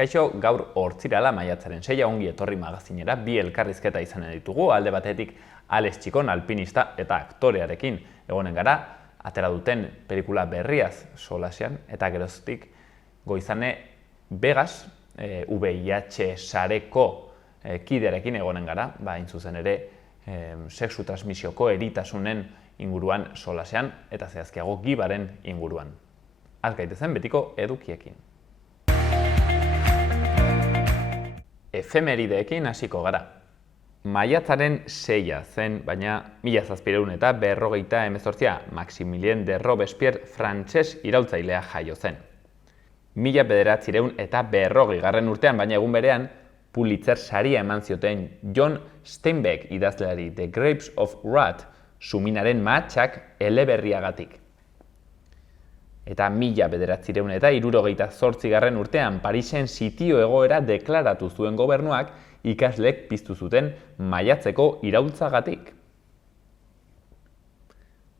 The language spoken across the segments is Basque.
Kaixo, gaur hortzirala maiatzaren 6 ongi etorri magazinera bi elkarrizketa izanen ditugu, alde batetik Alex Txikon, alpinista eta aktorearekin egonen gara, atera duten pelikula berriaz solasean, eta geroztik Goizane Vegas, VIH sareko kidearekin egonen gara, hain zuzen ere sexu transmisioko eritasunen inguruan solasean, eta zehazkiago gibaren inguruan. Az gaitezen betiko edukiekin. Efemerideekin hasiko gara. Maiatzaren 6 zen, baina 1758 Maximilien de Robespierre frantses iraultzailea jaio zen. 1940 urtean, baina egun berean, Pulitzer saria eman zioten John Steinbeck idazleari The Grapes of Wrath suminaren mahatsak eleberriagatik. Eta 1968 urtean Parisen sitio egoera deklaratu zuen gobernuak ikasleek piztu zuten maiatzeko iraultzagatik.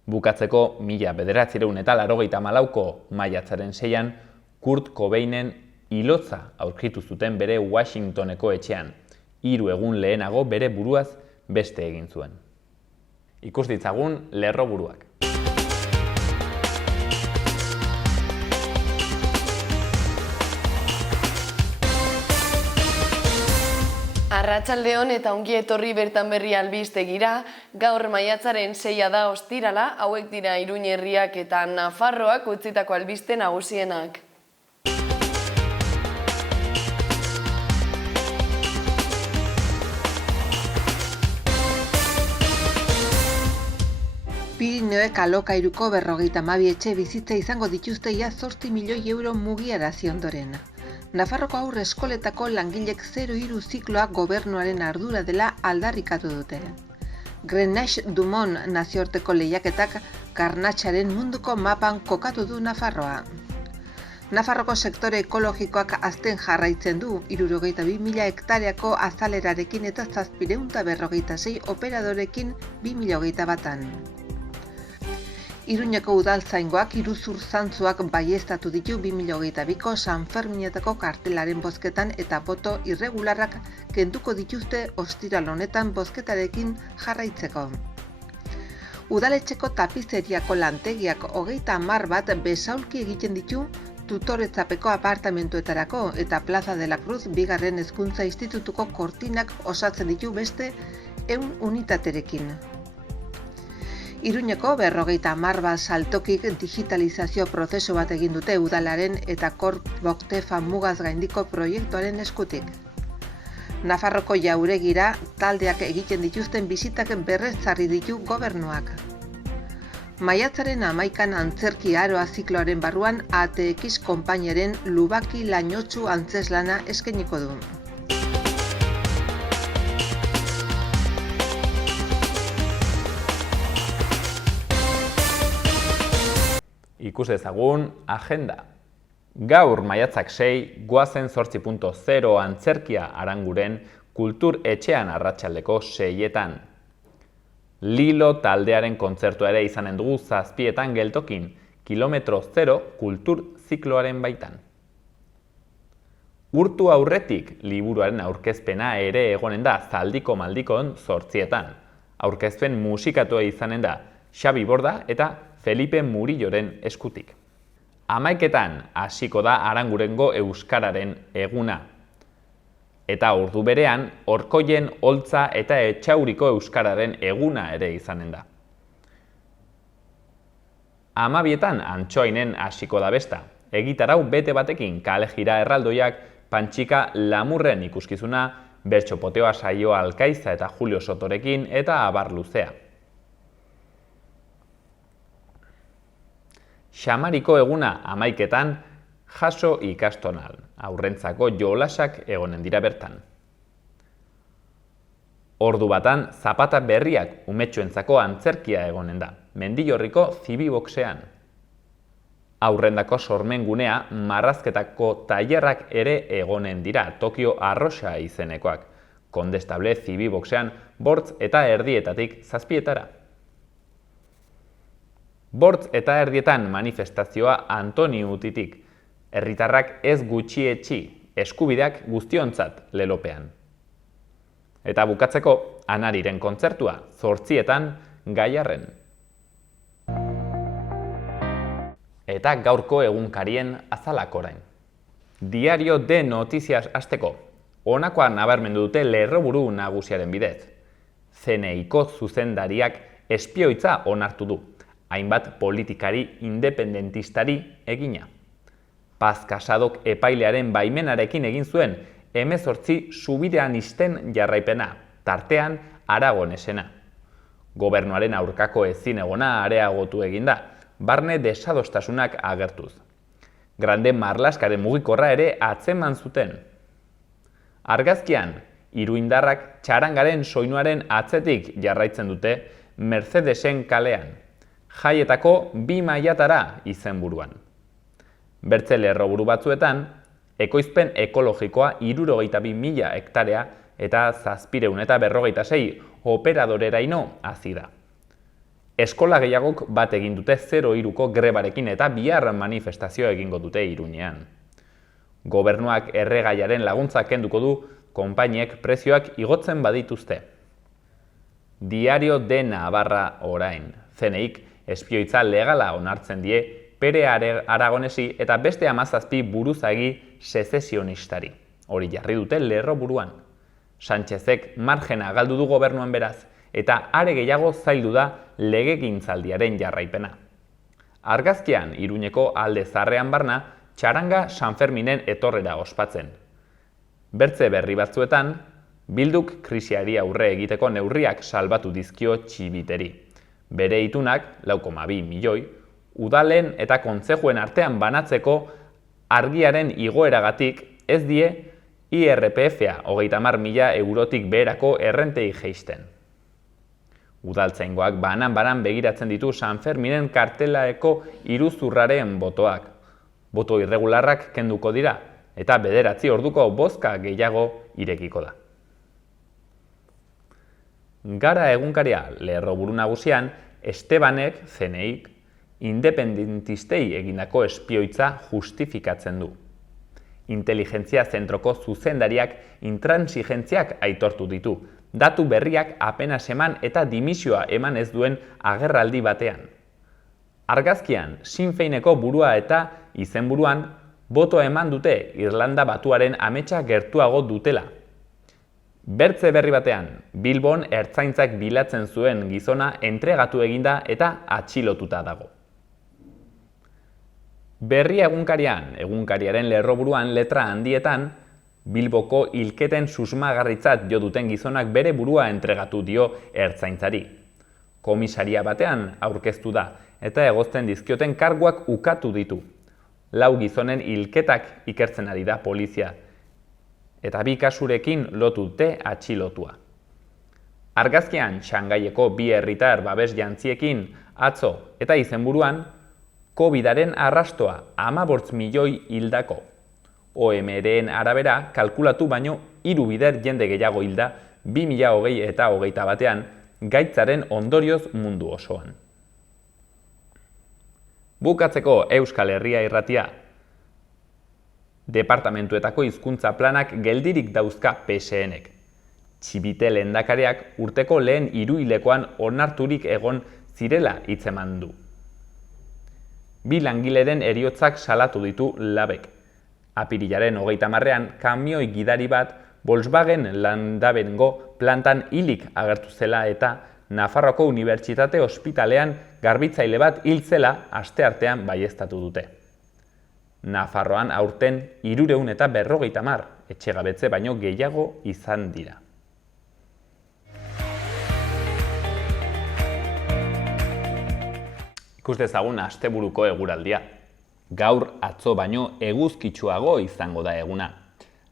Bukatzeko 1984ko maiatzaren 6an Kurt Cobainen hilotza aurkitu zuten bere Washingtoneko etxean, 3 egun lehenago bere buruaz beste egin zuen. Ikus ditzagun lerroburuak. Arratsaldeon eta ongi etorri bertan berri albistegira. Gaur maiatzaren 6 da ostirala, hauek dira Iruña herriak eta Nafarroak utzitako albiste nagusienak. Pirinioek alokairuko 52 etxe bizitza izango dituzte ia 8 milioi euro mugiarazi ondoren. Nafarroko haur eskoletako langilek 0-3 zikloa gobernuaren ardura dela aldarrikatu dute. Grenache Dumont nazioarteko lehiaketak garnatxaren munduko mapan kokatu du Nafarroa. Nafarroko sektore ekologikoak hazten jarraitzen du, 62.000 hektareako azalerarekin eta 756 operadorekin 2021an. Iruñeko udaltzaingoak iruzur zantzuak baieztatu ditu 2022ko San Ferminetako kartelaren bozketan eta boto irregularrak kenduko dituzte ostiral honetan bozketarekin jarraitzeko. Udaletxeko tapizeriako lantegiak 30 bat besaulki egiten ditu tutoretzapeko apartamentuetarako eta Plaza de la Cruz bigarren hezkuntza institutuko kortinak osatzen ditu beste 100 unitaterekin. Iruñeko 50 bat saltokik digitalizazio prozesu bat egin dute udalaren eta Corp-Boctefa mugaz gaindiko proiektuaren eskutik. Nafarroko jauregira taldeak egiten dituzten bisitak berrezarri ditu gobernuak. Maiatzaren 11an antzerki aroa zikloaren barruan ATX konpainiaren Lubaki Lainotsu antzeslana eskainiko du. Ikus dezagun agenda. Gaur maiatzak 6, goazen 8.0 antzerkia Aranguren kultur etxean arratsaldeko 6etan. Lilo taldearen kontzertua ere izanen dugu 7etan geltokin, kilometro 0 kultur zikloaren baitan. Urtu aurretik liburuaren aurkezpena ere egonen da Zaldiko Maldikon 8etan. Aurkezpen musikatua izanen da Xabi Borda eta Felipe Murilloren eskutik. 11etan hasiko da Arangurengo euskararen eguna. Eta ordu berean, Orkoien, Oltza eta Etxauriko euskararen eguna ere izanen da. 12etan Antsoainen hasiko da besta. Egitarau bete batekin kale jira erraldoiak, Pantxika Lamurren ikuskizuna, Bertso Poteoa saioa Alkaiza eta Julio Sotorekin eta abar luzea. Xamariko eguna 11etan jaso ikastonal, aurrentzako jolasak egonen dira bertan. Ordu batan zapata berriak umetxoentzako antzerkia egonen da, Mendillorriko Zibiboxean. Aurrendako sormengunea marrazketako tailerrak ere egonen dira, Tokio Arroxa izenekoak, Kondestable Zibiboxean 8 eta erdietatik 7etara. 8 eta erdietan manifestazioa Antoni Utitik. Herritarrak ez gutxietsi, eskubideak guztiontzat lelopean. Eta bukatzeko, Anariren kontzertua, 8:00 Gaiarren. Eta gaurko egunkarien azalak orain. Diario de Noticias hasteko, honakoa nabarmendu dute lerroburu nagusiaren bidez. CNIko zuzendariak espioitza onartu du, hainbat politikari independentistari egina. Paz Casadok epailearen baimenarekin egin zuen 18 subiranisten jarraipena, tartean Aragonesena. Gobernuaren aurkako ezinegona areagotu eginda, barne desadostasunak agertuz. Grande Marlaskaren mugikorra ere atzeman zuten. Argazkian, iruindarrak txarangaren soinuaren atzetik jarraitzen dute Mercedesen kalean, jaietako 2 mailatara izenburuan. Bertze lerroburu batzuetan, ekoizpen ekologikoa 62.000 hektarea eta 756 operadoreraino hazi da. Eskola gehiagok bat egin dute 03ko grebarekin eta bihar manifestazioa egingo dute Iruñean. Gobernuak erregaiaren laguntza kenduko du, konpainiek prezioak igotzen badituzte. Diario de Navarra orain. CNIk espioitza legala onartzen die Pere Aragonesi eta beste 17 buruzagi sezesionistari. Hori jarri dute lerroburuan. Sánchezek margena galdu du gobernuan beraz, eta are gehiago zaildu da legegintzaldiaren jarraipena. Argazkian, Iruñeko alde zarrean barna, txaranga Sanferminen etorrera ospatzen. Bertze berri batzuetan, Bilduk krisiari aurre egiteko neurriak salbatu dizkio Txibiteri. Bere itunak, 4,2 milioi, udalen eta kontzejuen artean banatzeko argiaren igoeragatik ez die IRPF-a 30.000 eurotik beherako errentei jeisten. Udaltzaingoak banan-banan begiratzen ditu Sanferminen kartelaeko iruzurraren botoak. Boto irregularrak kenduko dira, eta 9 orduko bozka gehiago irekiko da. Gara egunkaria lerroburu nagusian, Estebanek, CNIk, independentistei egindako espioitza justifikatzen du. Inteligentzia zentroko zuzendariak intransigentziak aitortu ditu, datu berriak apenas eman eta dimisioa eman ez duen agerraldi batean. Argazkian, Sinn Féineko burua eta izenburuan, botoa eman dute Irlanda Batuaren ametsa gertuago dutela. Bertze berri batean, Bilbon ertzaintzak bilatzen zuen gizona entregatu eginda eta atxilotuta dago. Berria egunkarian, egunkariaren lerroburuan letra handietan, Bilboko hilketen susmagarritzat jo duten gizonak bere burua entregatu dio ertzaintzari. Komisaria batean aurkeztu da eta egozten dizkioten karguak ukatu ditu. 4 gizonen hilketak ikertzen ari da polizia, eta 2 kasurekin lotu dute atxilotua. Argazkian, Xangaieko 2 herritar babes jantziekin atzo eta izenburuan, COVID-aren arrastoa 15 milioi hildako. OMR-en arabera kalkulatu baino 3 bider jende gehiago hilda 2020 eta 2021 gaitzaren ondorioz mundu osoan. Bukatzeko Euskal Herria irratia. Departamentuetako hizkuntza planak geldirik dauzka PSNek. Txibite lehendakariak urteko lehen hiruhilekoan onarturik egon zirela hitzeman du. 2 langileren heriotzak salatu ditu Labek. Apirilaren 30ean kamioi gidari bat Volkswagen Landabengo plantan hilik agertu zela eta Nafarroako Unibertsitate Ospitalean garbitzaile bat hil zela asteartean baieztatu dute. Nafarroan aurten 350 etxegabetze baino gehiago izan dira. Ikus dezagun asteburuko eguraldia. Gaur atzo baino eguzkitsuago izango da eguna.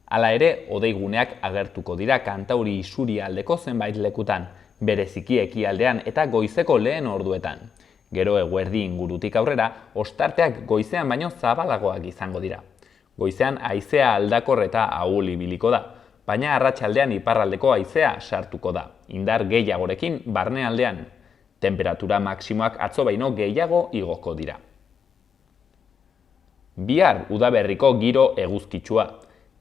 Hala ere, hodeiguneak agertuko dira Kantauri isurialdeko zenbait lekutan, bereziki ekialdean eta goizeko lehen orduetan. Gero eguerdi ingurutik aurrera, ostarteak goizean baino zabalagoak izango dira. Goizean haizea aldakor eta ahul ibiliko da, baina arratsaldean iparraldeko haizea sartuko da, indar gehiagorekin barnealdean. Temperatura maksimoak atzo baino gehiago igoko dira. Bihar udaberriko giro eguzkitsua.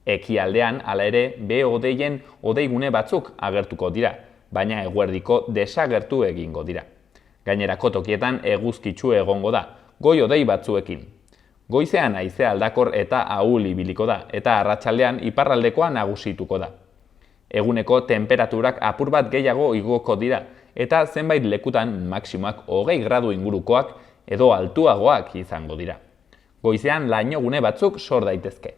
Ekialdean, hala ere, behe-hodeien hodeigune batzuk agertuko dira, baina eguerdiko desagertu egingo dira. Gainerako tokietan eguzkitsu egongo da, goi-hodei batzuekin. Goizean haizea aldakor eta ahul ibiliko da, eta arratsaldean iparraldekoa nagusituko da. Eguneko tenperaturak apur bat gehiago igoko dira, eta zenbait lekutan maximoak 20 gradu ingurukoak edo altuagoak izango dira. Goizean lainogune batzuk sor daitezke.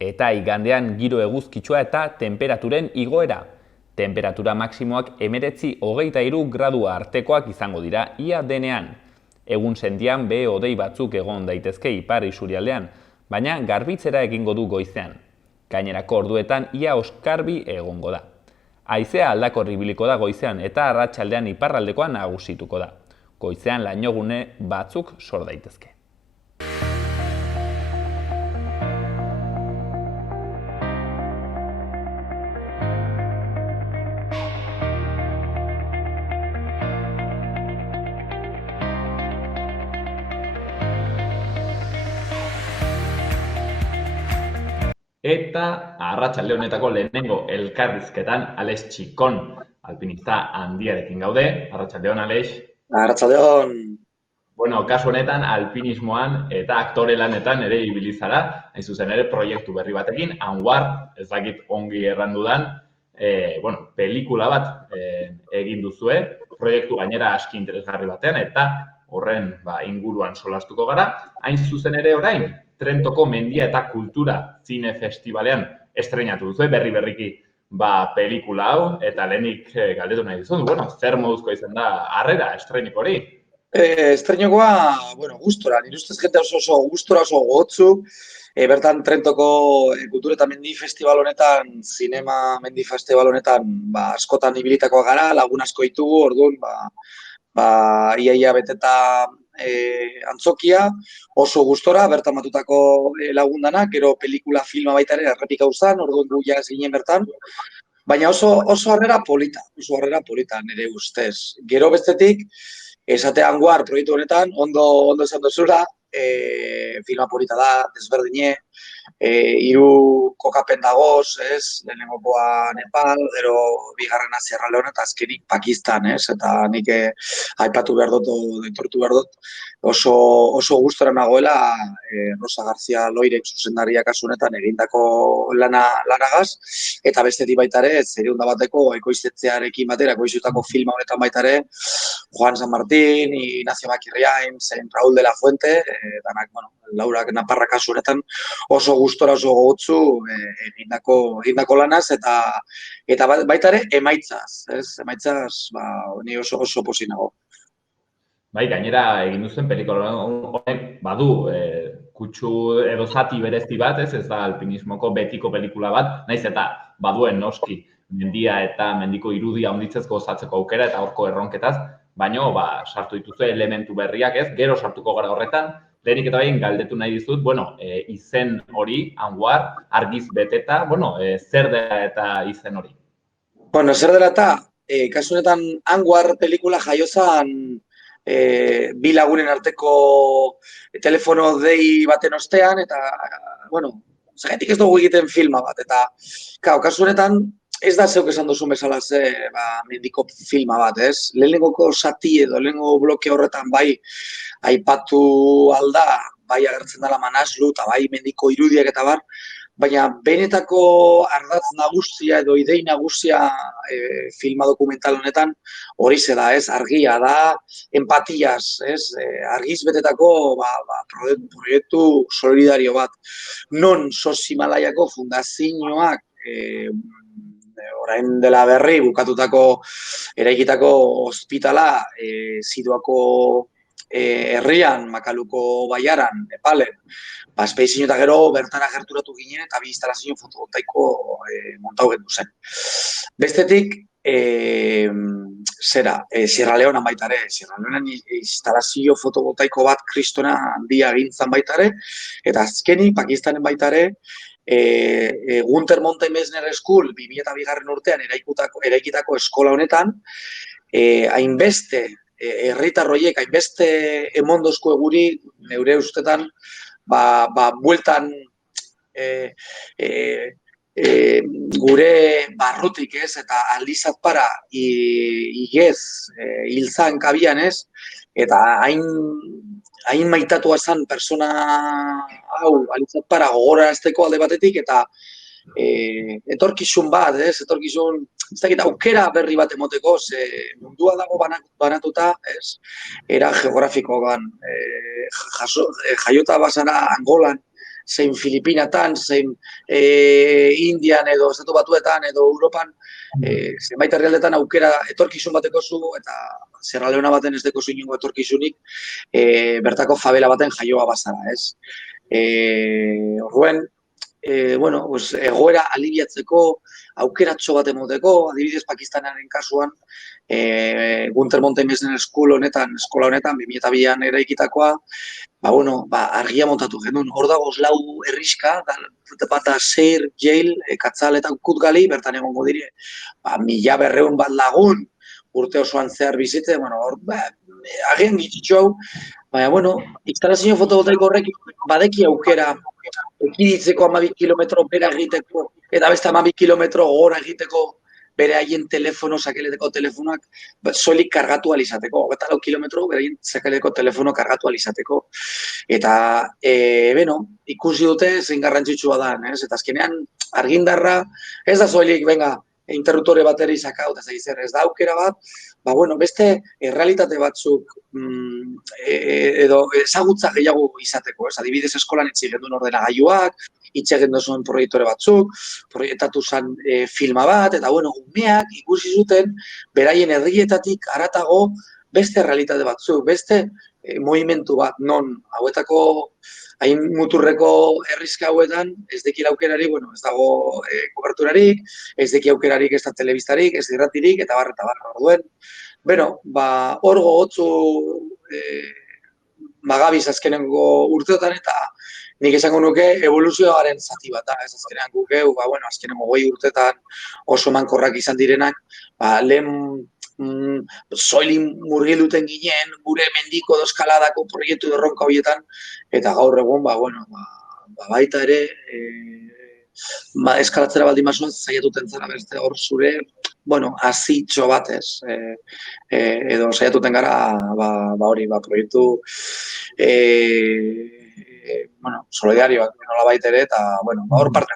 Eta igandean giro eguzkitsua eta tenperaturen igoera. Temperatura maximoak 19-23 gradu artekoak izango dira ia denean. Egun sentian behe-hodei batzuk egon daitezke ipar isurialdean, baina garbitzera egingo du goizean. Gainerako orduetan ia oskarbi egongo da. Haizea aldakor ibiliko da goizean eta arratsaldean iparraldekoa nagusituko da. Goizean lainogune batzuk sor daitezke. Eta arratsalde honetako lehenengo elkarrizketan Alex Txikon, alpinista handiarekin gaude. Arratsaldeon, Alex. Arratsaldeon. Bueno, kasu honetan alpinismoan eta aktore lanetan ere ibili zara, hain zuzen ere proiektu berri batekin, Anwar, ez dakit ongi errandudan, pelikula bat egin duzue, proiektu gainera aski interesgarri batean, eta horren inguruan solastuko gara. Hain zuzen ere orain, Trentoko Mendia eta Kultura Zine Festivalean estreinatu duzu, berriki pelikula hau, eta lehenik galdetu nahi dizut, zer moduzko izan da harrera estreinik hori? Estreinokoa, gustora, nire ustez jente oso gustora, oso gotzu. Bertan Trentoko Kultura eta Mendi Festival honetan, Zinema Mendi Festival honetan, askotan ibilitakoa gara, lagun asko ditugu, orduan, iaia beteta antzokia, oso gustora, bertan batutako lagundanak, gero pelikula filma baita ere errepikatu zen, orduan gu ja ez ginen bertan, baina oso harrera polita nire ustez. Gero bestetik, esate Anwar proiektu honetan, ondo esan duzula, filma polita da, desberdine, 3 kokapen dagoz, lehenengokoa Nepal, gero bigarrena Sierra Leone eta azkenik Pakistan, eta nik aipatu behar dut, aitortu behar dut, oso gustora nagoela Rosa García Loirek zuzendariak kasu honetan egindako lanagaz, eta bestetik baita ere, zeriunda bateko ekoiztetxearekin batera, ekoiztutako filma honetan baita ere, Juan San Martín, Ignacio Makirriain, Raúl de la Fuente, danak, Laurak Naparra kasu honetan oso gustora, oso gogotzu egindako lanaz, eta baita ere emaitzaz, emaitzaz, ni oso pozik nago. Bai, gainera egin duzen pelikula honek badu kutsu edo zati berezi bat, ez da alpinismoko betiko pelikula bat, naiz eta baduen noski mendia eta mendiko irudia handitzez gozatzeko aukera eta horko erronketaz, baino sartu dituzu elementu berriak, gero sartuko gara horretan. Lehenik eta behin galdetu nahi dizut, izen hori, Anwar, argiz beteta, zer dela eta izen hori? Zer dela eta, kasu honetan Anwar pelikula jaiozan 2 lagunen arteko telefono dei baten ostean, eta, zagatik ez dugu egiten filma bat, eta, kasu honetan, ez da zeuk esan duzun bezala mendiko filma bat, lehenengoko sati edo lehenengo bloke horretan aipatu alda, agertzen dela Manaslu eta mendiko irudiak eta bar, baina benetako ardatz nagusia edo idei nagusia filma dokumental honetan hori da, argia da, empatiaz, argiz betetako proiektu solidario bat. Non SOS Himalaiako fundazioak orain dela berri bukatutako eraikitako ospitala Sidoako herrian, Makaluko baiaran, Nepalen, espedizio eta gero bertara gerturatu ginen eta 2 instalazio fotovoltaiko montatu gendu zen. Bestetik, Sierra Leonean baita ere, Sierra Leonean instalazio fotovoltaiko bat kristona handia gintzan baita ere, eta azkenik Pakistanen baita ere, Gunter Mountain Mesner School 2002 urtean eraikitako eskola honetan, hainbeste herritarroiek, hainbeste emondozko eguri, neure ustetan, bueltan gure barrutik, ez, eta aldizat para igez hiltzan kabian, ez, eta hain maitatua zen persona hau aldizat para gogorarazteko alde batetik, eta etorkizun bat, ez, etorkizun, ez dakit, aukera berri bat emoteko, ze mundua dago banatuta, ez, era geografikoan, jaiota bazara Angolan, zein Filipinatan, zein Indian edo Estatu Batuetan edo Europan, zenbait herrialdetan aukera etorkizun bateko zu, eta Sierra Leona baten ez deko zu inongo etorkizunik, bertako favela baten jaioa bazara, ez. Horren, bueno, pues, egoera alibiatzeko, aukeratxo bat emoteko, adibidez Pakistanaren kasuan, Gunter Mountain Business School honetan, eskola honetan, 2002an eraikitakoa, bueno, argia montatu genuen, hor dagoz lau herriska, bat da Seir, Jail, Katzal eta Kutgali, bertan egongo dire, 1.200 bat lagun, urte osoan zehar bizitze, bueno, hor, agian gitxitxo hau, baina, bueno, instalazio fotovoltaiko horrek badeki aukera, ekiditzeko 12 kilometro bera egiteko, eta beste 12 kilometro gora egiteko, bere haien telefono, sakeleteko telefonoak, soilik kargatu alizateko, 24 kilometro, bere haien sakeleteko telefono kargatu alizateko. Eta, beno, ikusi dute zein garrantzitsua da, eta azkenean argindarra, ez da soilik, venga, interruptore bateri sakau, eta ez da aukera bat, bueno, beste errealitate batzuk edo ezagutza gehiago izateko, ez adibidez eskolan etxe genduen ordenagailuak, itxe genduen proiektore batzuk, proiektatu zen filma bat, eta bueno, umeak ikusi zuten, beraien herrietatik haratago beste realitate batzuk, beste movimentu bat, non hauetako hain muturreko herrizka hauetan, ez deki aukerarik, bueno, ez dago koberturarik, ez deki aukerarik, ez da telebistarik, ez irratirik, eta barra orduen. Beno, hor gogotzu magabiz azkenengo urteotan, eta nik esango nuke evoluzioaren zati bat da, ez azkenean gukeu, bueno, azkenengo 20 urtetan oso mankorrak izan direnak, lehen soilin murgilduten ginen, gure mendiko eskaladako proiektu erronka horietan, eta gaur egun, bueno, baita ere, eskalatzera baldin basoaz, saiatuten zara beste hor zure, bueno, azitxo batez, edo saiatuten gara, hori, proiektu, bueno, solidarioak, nola baita ere, eta, bueno, hor parte.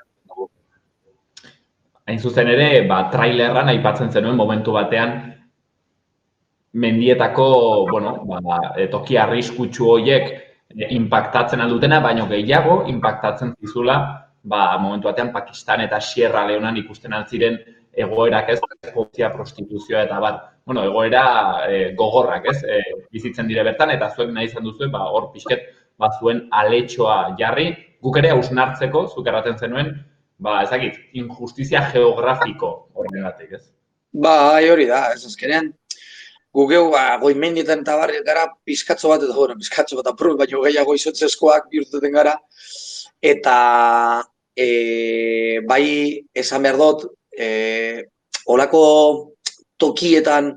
Hain zuzen ere, trailerran aipatzen zenuen momentu batean, mendietako, bueno, toki arriskutsu horiek impactatzen aldutena, baino gehiago impactatzen zizula, momentu batean Pakistan eta Sierra Leonan ikusten altziren egoerak, ez, polizia, prostituzioa eta bueno, egoera gogorrak, ez, bizitzen dire bertan, eta zuek nahi izan duzu, hor pixket, zuen aletxoa jarri, guk ere hausnartzeko, zuk erraten zenuen, ezakit, injustizia geografiko horregatik, ez? Hori da, ez azkenean, gugeu, goimendietan eta barri gara pizkatzo bat, eta pizkatzo bat apuruz, baina gehiago izotzeskoak bihurtuten gara, eta bai esan behar dut, olako tokietan,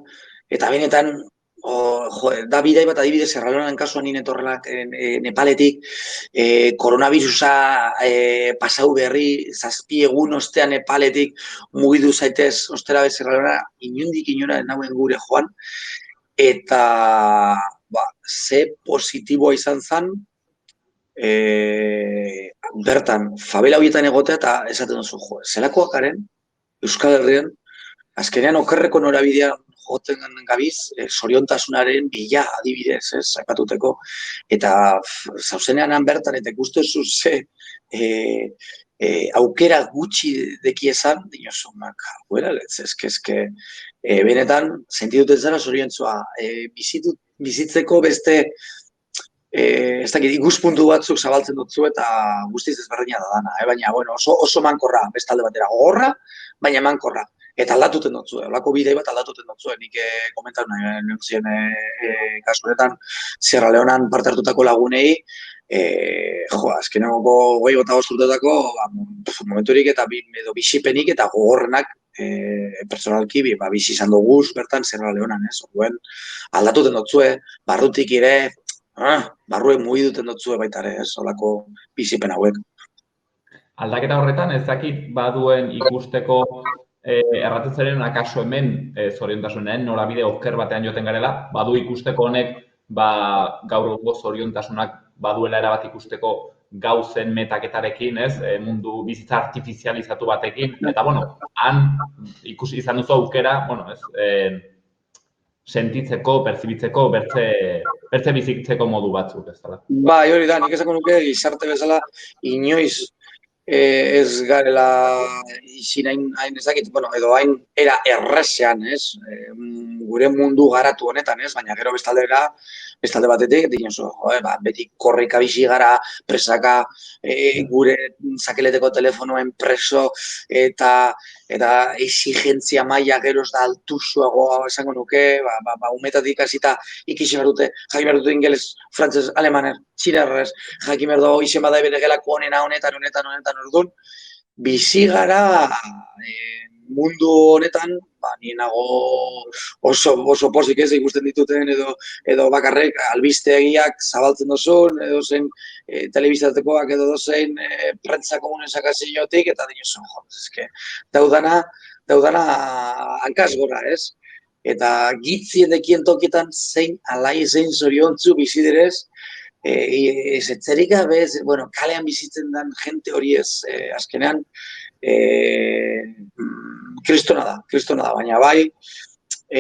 eta benetan, da bidai bat adibidez, Sierra Leonan kasuan nien etorrelak Nepaletik, koronavirusa pasau berri, 7 egun ostean Nepaletik mugidu zaitez, ostera bez Sierra Leona, inundik inora nauen gure joan, eta ze positiboa izan zen, bertan, favela horietan egotea, eta esaten duzu, zelakoak garen, Euskal Herrian, azkenean okerreko norabidean joten gabiz, soriontasunaren bila adibidez, aipatuteko, eta zauzenean bertan, eta ikustezu ze aukera gutxi dekiezan, dinosu, ezke, benetan, sentiduten zara soriontzua, bizitzeko beste, ez dakit, ikuspuntu batzuk zabaltzen dutzu eta guztiz ezberdina da dana, baina, bueno, oso mankorra, beste alde batera gogorra, baina mankorra. Eta aldatuten dutzu, olako bidei bat aldatuten dutzu, nik komentatu nahi zien kasuretan Sierra Leonan parte hartutako lagunei, azkeneko 25 urteetako momenturik eta bizipenik eta gogorrenak personalki bizi izan duguz bertan Sierra Leonan, orduen aldatuten dutzu, barrutik ere, barruek mugi duten dutzu baita ere, olako bizipen hauek. aldaketa horretan ez dakit baduen ikusteko erraten zaren akaso hemen zoriontasunen norabide oker batean joten garela, badu ikusteko honek gaur egungo zoriontasunak baduela erabat ikusteko gauzen metaketarekin, ez, mundu bizitza artifizializatu batekin, eta, bueno, han ikusi izan duzu aukera, bueno, ez, sentitzeko, perzibitzeko, bertze bizitzeko modu batzuk, ez dela. Bai, hori da, nik esango nuke gizarte bezala inoiz ez garela izin hain ezakit, bueno, edo hain era errezean, ez? Gure mundu garatu honetan, ez? Baina gero bestalde batetik, dinosu, beti korrika bizi gara, presaka, gure sakeleteko telefonoen preso, eta exigentzia maila geroz da altuzuagoa esango nuke, umetatik hasita ikisi behar dute, jakin behar dute ingeles, frantses, alemaner, txinarrez, jakin behar dugu izen bada bere gelako honetan, orduan, bizi gara mundu honetan, ni nago oso pozik ez ikusten dituten edo bakarrek albistegiak zabaltzen dozun, edo zen telebistatekoak edo dozein prentza komunikaziotik eta dinosu, eske daudana hankaz gora, ez? Eta gitzien dekien tokietan zein alai, zein zoriontzu bizi direz, etzerik gabe, bueno, kalean bizitzen den jente hori ez, azkenean, kristona da, baina bai,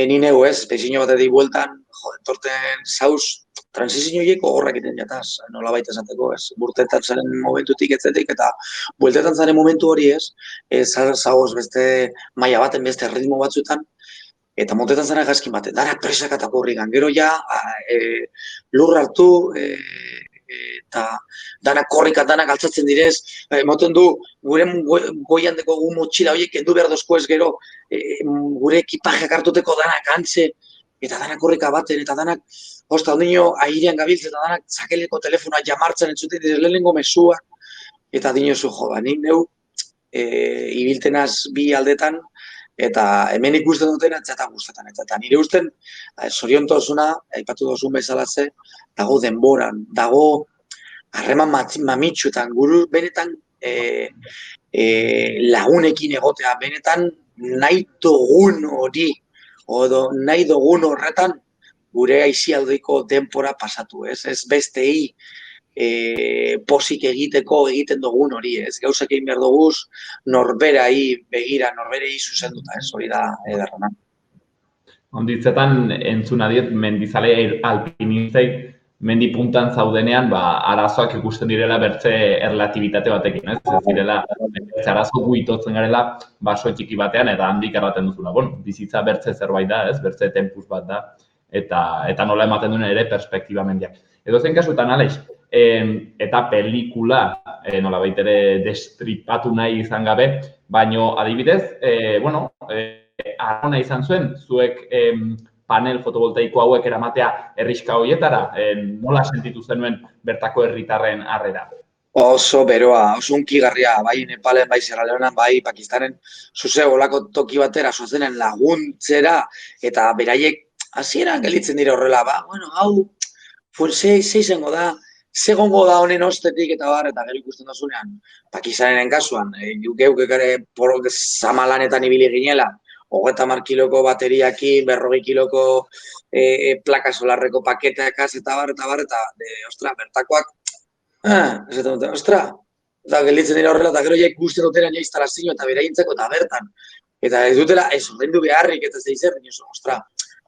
ni neu ez, peixino batetik bueltan, torten zauz, transizioiek ogorrak egiten jataz, nola baita esateko ez, burtetan zaren momentutik etzetik, eta bueltetan zaren momentu hori ez, zauz beste maila baten, beste ritmo batzuetan, eta montetan zara gazkin baten, dara presakatako horrigan, gero ja lur hartu, eta danak korrikat, danak altzatzen direz, moten du, gure goian deko gu motxila horiek endu behar dozko ez gero, gure ekipajeak hartuteko danak antze, eta danak korrika baten, eta danak, hosta, ondino, airean gabiltz, eta danak zakeleko telefonoa jamartzen entzuten direz lehenengo mesuak, eta dinosu jo, nik neu, ibiltenaz bi aldetan, eta hemen ikusten dutena eta gustetan. Eta nire usten, zoriontasuna, aipatu dozun bezala ze, dago denboran, dago harreman mamitsuetan, guru benetan lagunekin egotea, benetan nahi dugun hori, edo nahi dugun horretan, gure aizialdeko denbora pasatu, ez bestei posik egiten dugun hori, ez gauzak egin behar duguz, norberei begira, norberei zuzenduta, ez hori da ederrana. Onditzetan entzuna diet mendizale alpinistei mendi puntan zaudenean, arazoak ikusten direla bertze erlatibitate batekin, ez? Ez direla, arazo gu itotzen garela baso txiki batean eta handik erraten duzula. Bueno, bizitza bertze zerbait da, ez? Bertze tempus bat da, eta nola ematen duen ere perspektiba mendiak. Edo zen kasutan, Alex, eta pelikula nola baitere destripatu nahi izan gabe, baino adibidez, arrona izan zuen, zuek panel fotovoltaiko hauek eramatea herriska horietara, nola sentitu zenuen bertako herritarren harrera? Oso beroa, oso unkigarria, bai Nepalen, bai Sierra Leonean, bai Pakistanen, zuze olako toki batera, zuzenen laguntzera, eta beraiek hasieran gelditzen dira horrela, hau, ze izango da, segongo da honen ostetik eta gero ikusten dozunean, Pakistanen kasuan, geuk ere zamalanetan ibili ginela, 30 kiloko bateriakin, 40 kiloko plaka solarreko paketeakaz eta ostra, bertakoak, esaten dute, ostra, eta gelditzen dira horrela, eta gero ja ikusten dutena instalazio eta beraientzako eta bertan. Eta ez dutela, ez ordaindu beharrik eta zeizer, ostra,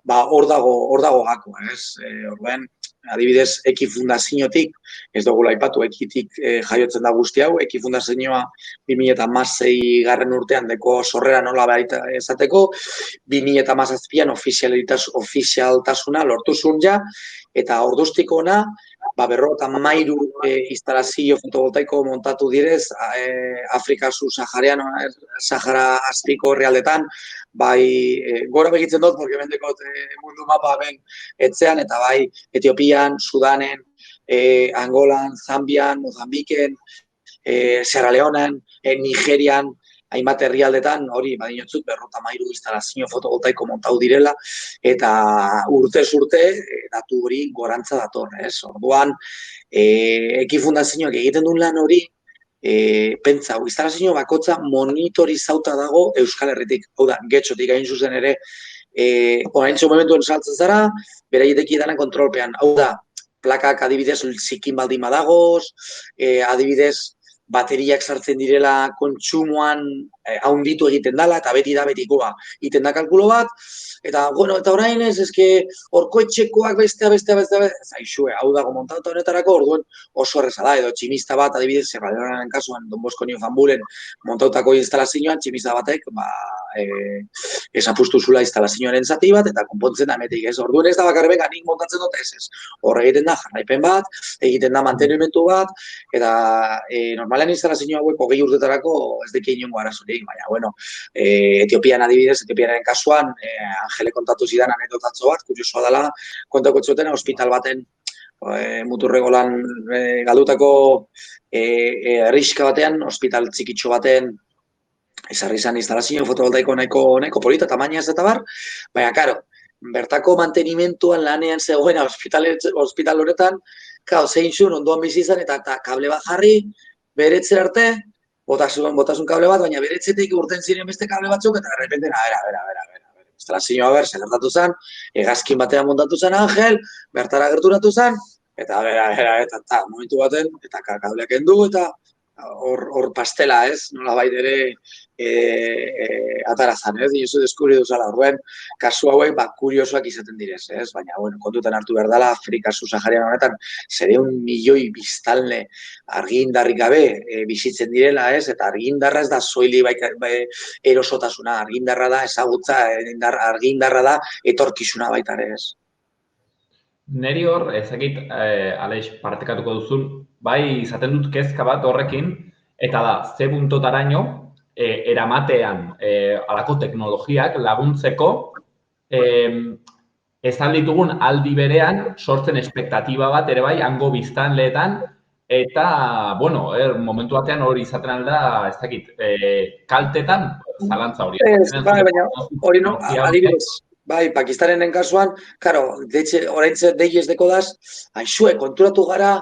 hor dago gako, ez? Orduan, adibidez, Eki Fundaziotik, ez dugula aipatu, Ekitik jaiotzen da guzti hau, Eki Fundazioa 2016 garren urtean deko sorrera nola baita esateko, 2017an ofizialtasuna lortu zuen ja, eta orduztik ona, 53 instalazio fotovoltaiko montatu direz, Afrika Sahara azpiko herrialdetan, bai gora begitzen dut, porque bendekot mundu mapa ben etzean, eta bai Etiopian, Sudanen, Angolan, Zambian, Mozambiken, Sierra Leonen, Nigerian, hainbat herrialdetan, hori badinotzuk 53 instalazio fotovoltaiko montatu direla, eta urtez urte datu hori gorantza dator, ez? Orduan, Eki Fundazioak egiten duen lan hori, pentsa, instalazio bakotza monitorizauta dago Euskal Herritik. Hau da, getxotik hain zuzen ere, oraintxe momentuen saltzen zara, beraietek idanan kontrolpean. Hau da, plakak adibidez zikin baldin badagoz, adibidez bateriak sartzen direla kontsumoan haunditu egiten dela, eta beti da betikoa. Iten da kalkulo bat, eta orain ez, horko etxekoak bestea, zaixue, hau dago montauta honetarako, orduan oso erreza da, edo tximista bat, adibidez, Zerradoraren kasuan, Don Bosco Nio Fanbulen montautako instalazioan, tximista batek, esapustu zula instalazioaren zati bat, eta konpontzen da metik, ez? Orduan ez da bakarrik nik montatzen dut ez. Hor egiten da jarraipen bat, egiten da mantenimentu bat, eta normalean instalazio hauek 20 urtetarako ez deki inongo arazorik, baina, bueno, Etiopian adibidez, Etiopiaren kasuan, Angele kontatu zidan anedotatzo bat, kuriosoa dela, kontako txoten, hospital baten, muturregolan galdutako herriska batean, hospital txikitxo baten, ezarri izan instalazio fotovoltaiko nahiko polita, tamainaz eta bar, baina, karo, bertako mantenimentuan lanean zegoena hospital honetan, zein zuen ondoan bizi izan eta kable bat jarri, beretzen arte, botasun kable bat, baina beretzetik urten ziren beste kable batzuk, eta errepenten, instalazioa zer gertatu zen, hegazkin batean montatu zen Angel, bertara gerturatu zen, eta momentu baten, eta kableak endu, eta hor pastela, ez? Nola baita ere atara zan, ez? Dinosu deskubri duzala, horren kasu hauek kuriosoak izaten direz, ez? Baina, bueno, kontutan hartu behar dela, Afrika subsaharian honetan, 100.000.000 biztanle argindarrik gabe bizitzen direla, ez? Eta argindarra ez da soili erosotasuna, argindarra da ezagutza, argindarra da etorkizuna baita ere, ez? Neri hor, ezakit, Aleix, partekatuko duzun, bai izaten dut kezka bat horrekin, eta da, ze puntotaraino eramatean alako teknologiak laguntzeko ezan ditugun aldi berean sortzen espektatiba bat ere bai hango biztanleetan, eta, bueno, momentu batean hori izaten alda, ez dakit, kaltetan, zalantza hori. Baina, hori no, adibidez. Bai, Pakistanen kasuan, karo, oraintze deiez deko daz, haixue, konturatu gara,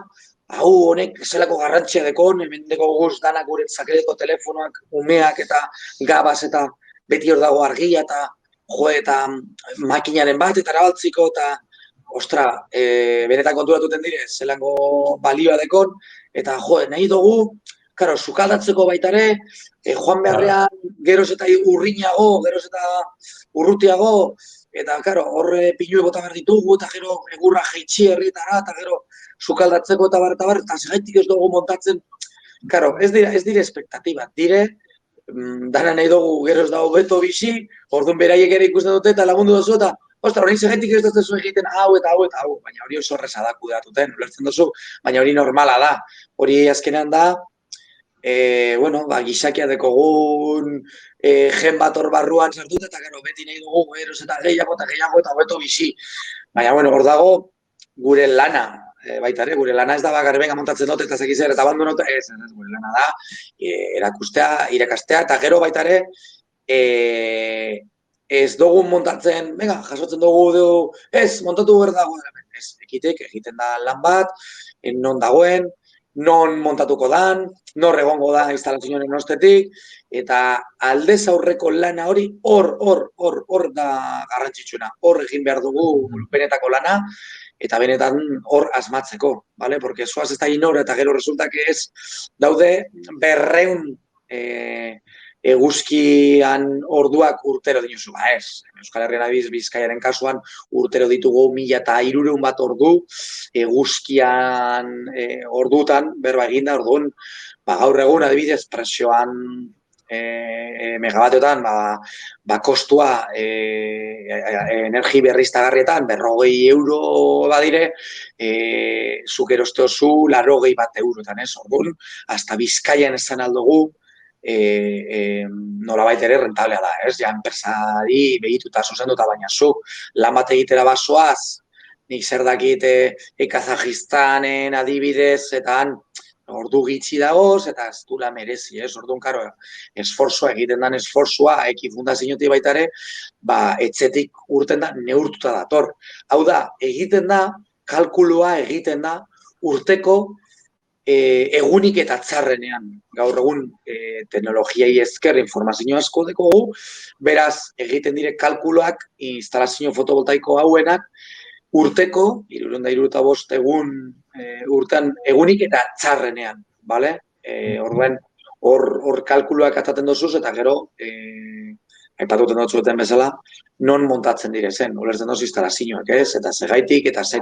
hau honek zelako garrantzia dekon, hemen deko guz danak gure zakeretko telefonoak, umeak eta gabaz eta beti hor dago argia eta eta makinaren bat eta erabaltziko eta ostra, benetan konturatuten dire, zelango balioa dekon, eta nahi dugu, karo, sukaldatzeko baitare, joan beharrean geroz eta urrinago, geroz eta urrutiago, eta, karo, horre pinue bota behar ditugu, eta gero egurra jeitsi herrietara, eta gero sukaldatzeko eta bar, eta segaitik ez dugu montatzen, karo, ez dire espektatiba, dire, dana nahi dugu geroz dago beto bizi, orduan beraiek ere ikusten dute eta lagundu duzu, eta ostra, orain segaitik ez duzu egiten hau eta hau, baina hori oso horreza da kudeatuten, ulertzen duzu, baina hori normala da, hori azkenean da, gizakia dekogun gen bat hor barruan sartuta, eta gero beti nahi dugu eros eta gehiago eta hobeto bizi. Baina, hor dago gure lana, baita ere, gure lana ez da bakar benga montatzen dut eta zekiz ere, eta abandonot, ez, gure lana da, erakustea, irakastea, eta gero baita ere, ez dugu montatzen, jasotzen dugu, ez, montatu behar dago, ez, egiten da lan bat, non dagoen, non montatuko dan, nor egongo da instalazioaren ostetik, eta aldez aurreko lana hori hor da garrantzitsuna. Hor egin behar dugu benetako lana, eta benetan hor asmatzeko, bale? Porque zoaz ez da inora, eta gero resultak ez daude 200 eguzkian orduak urtero dinosu, ez. Euskal Herrian abiz Bizkaiaren kasuan urtero ditugu 1.300 bat ordu eguzkian ordutan, berba eginda orduan, gaur egun adibidez presioan megabateotan, kostua energi berriztagarrietan 40 euro badire, zuk erosteozu 80 bat eurotan, ez? Orduan, hasta Bizkaian esan aldugu, nolabait ere rentablea da, ez? Ja, enpresari behituta zuzenduta, baina zuk lan bat egitera basoaz, nik zer dakit Kazajistanen adibidez, eta han ordu gitxi dagoz, eta ez du la merezi, ez? Orduan, karo, esfortzua egiten den esfortzua, fundaziotik baita ere, etxetik urten da, neurtuta dator. Hau da, egiten da, kalkulua egiten da, urteko egunik eta txarrenean. Gaur egun teknologiai esker informazio asko dekogu, beraz egiten dire kalkuloak instalazio fotovoltaiko hauenak urteko, 365 egun urtean egunik eta txarrenean, bale? Orduan, hor kalkuloak ataten dozuz eta gero, aipatuten dut zueten bezala, non montatzen dire zen, ulertzen dozu instalazioak, ez? Eta segaitik, eta ze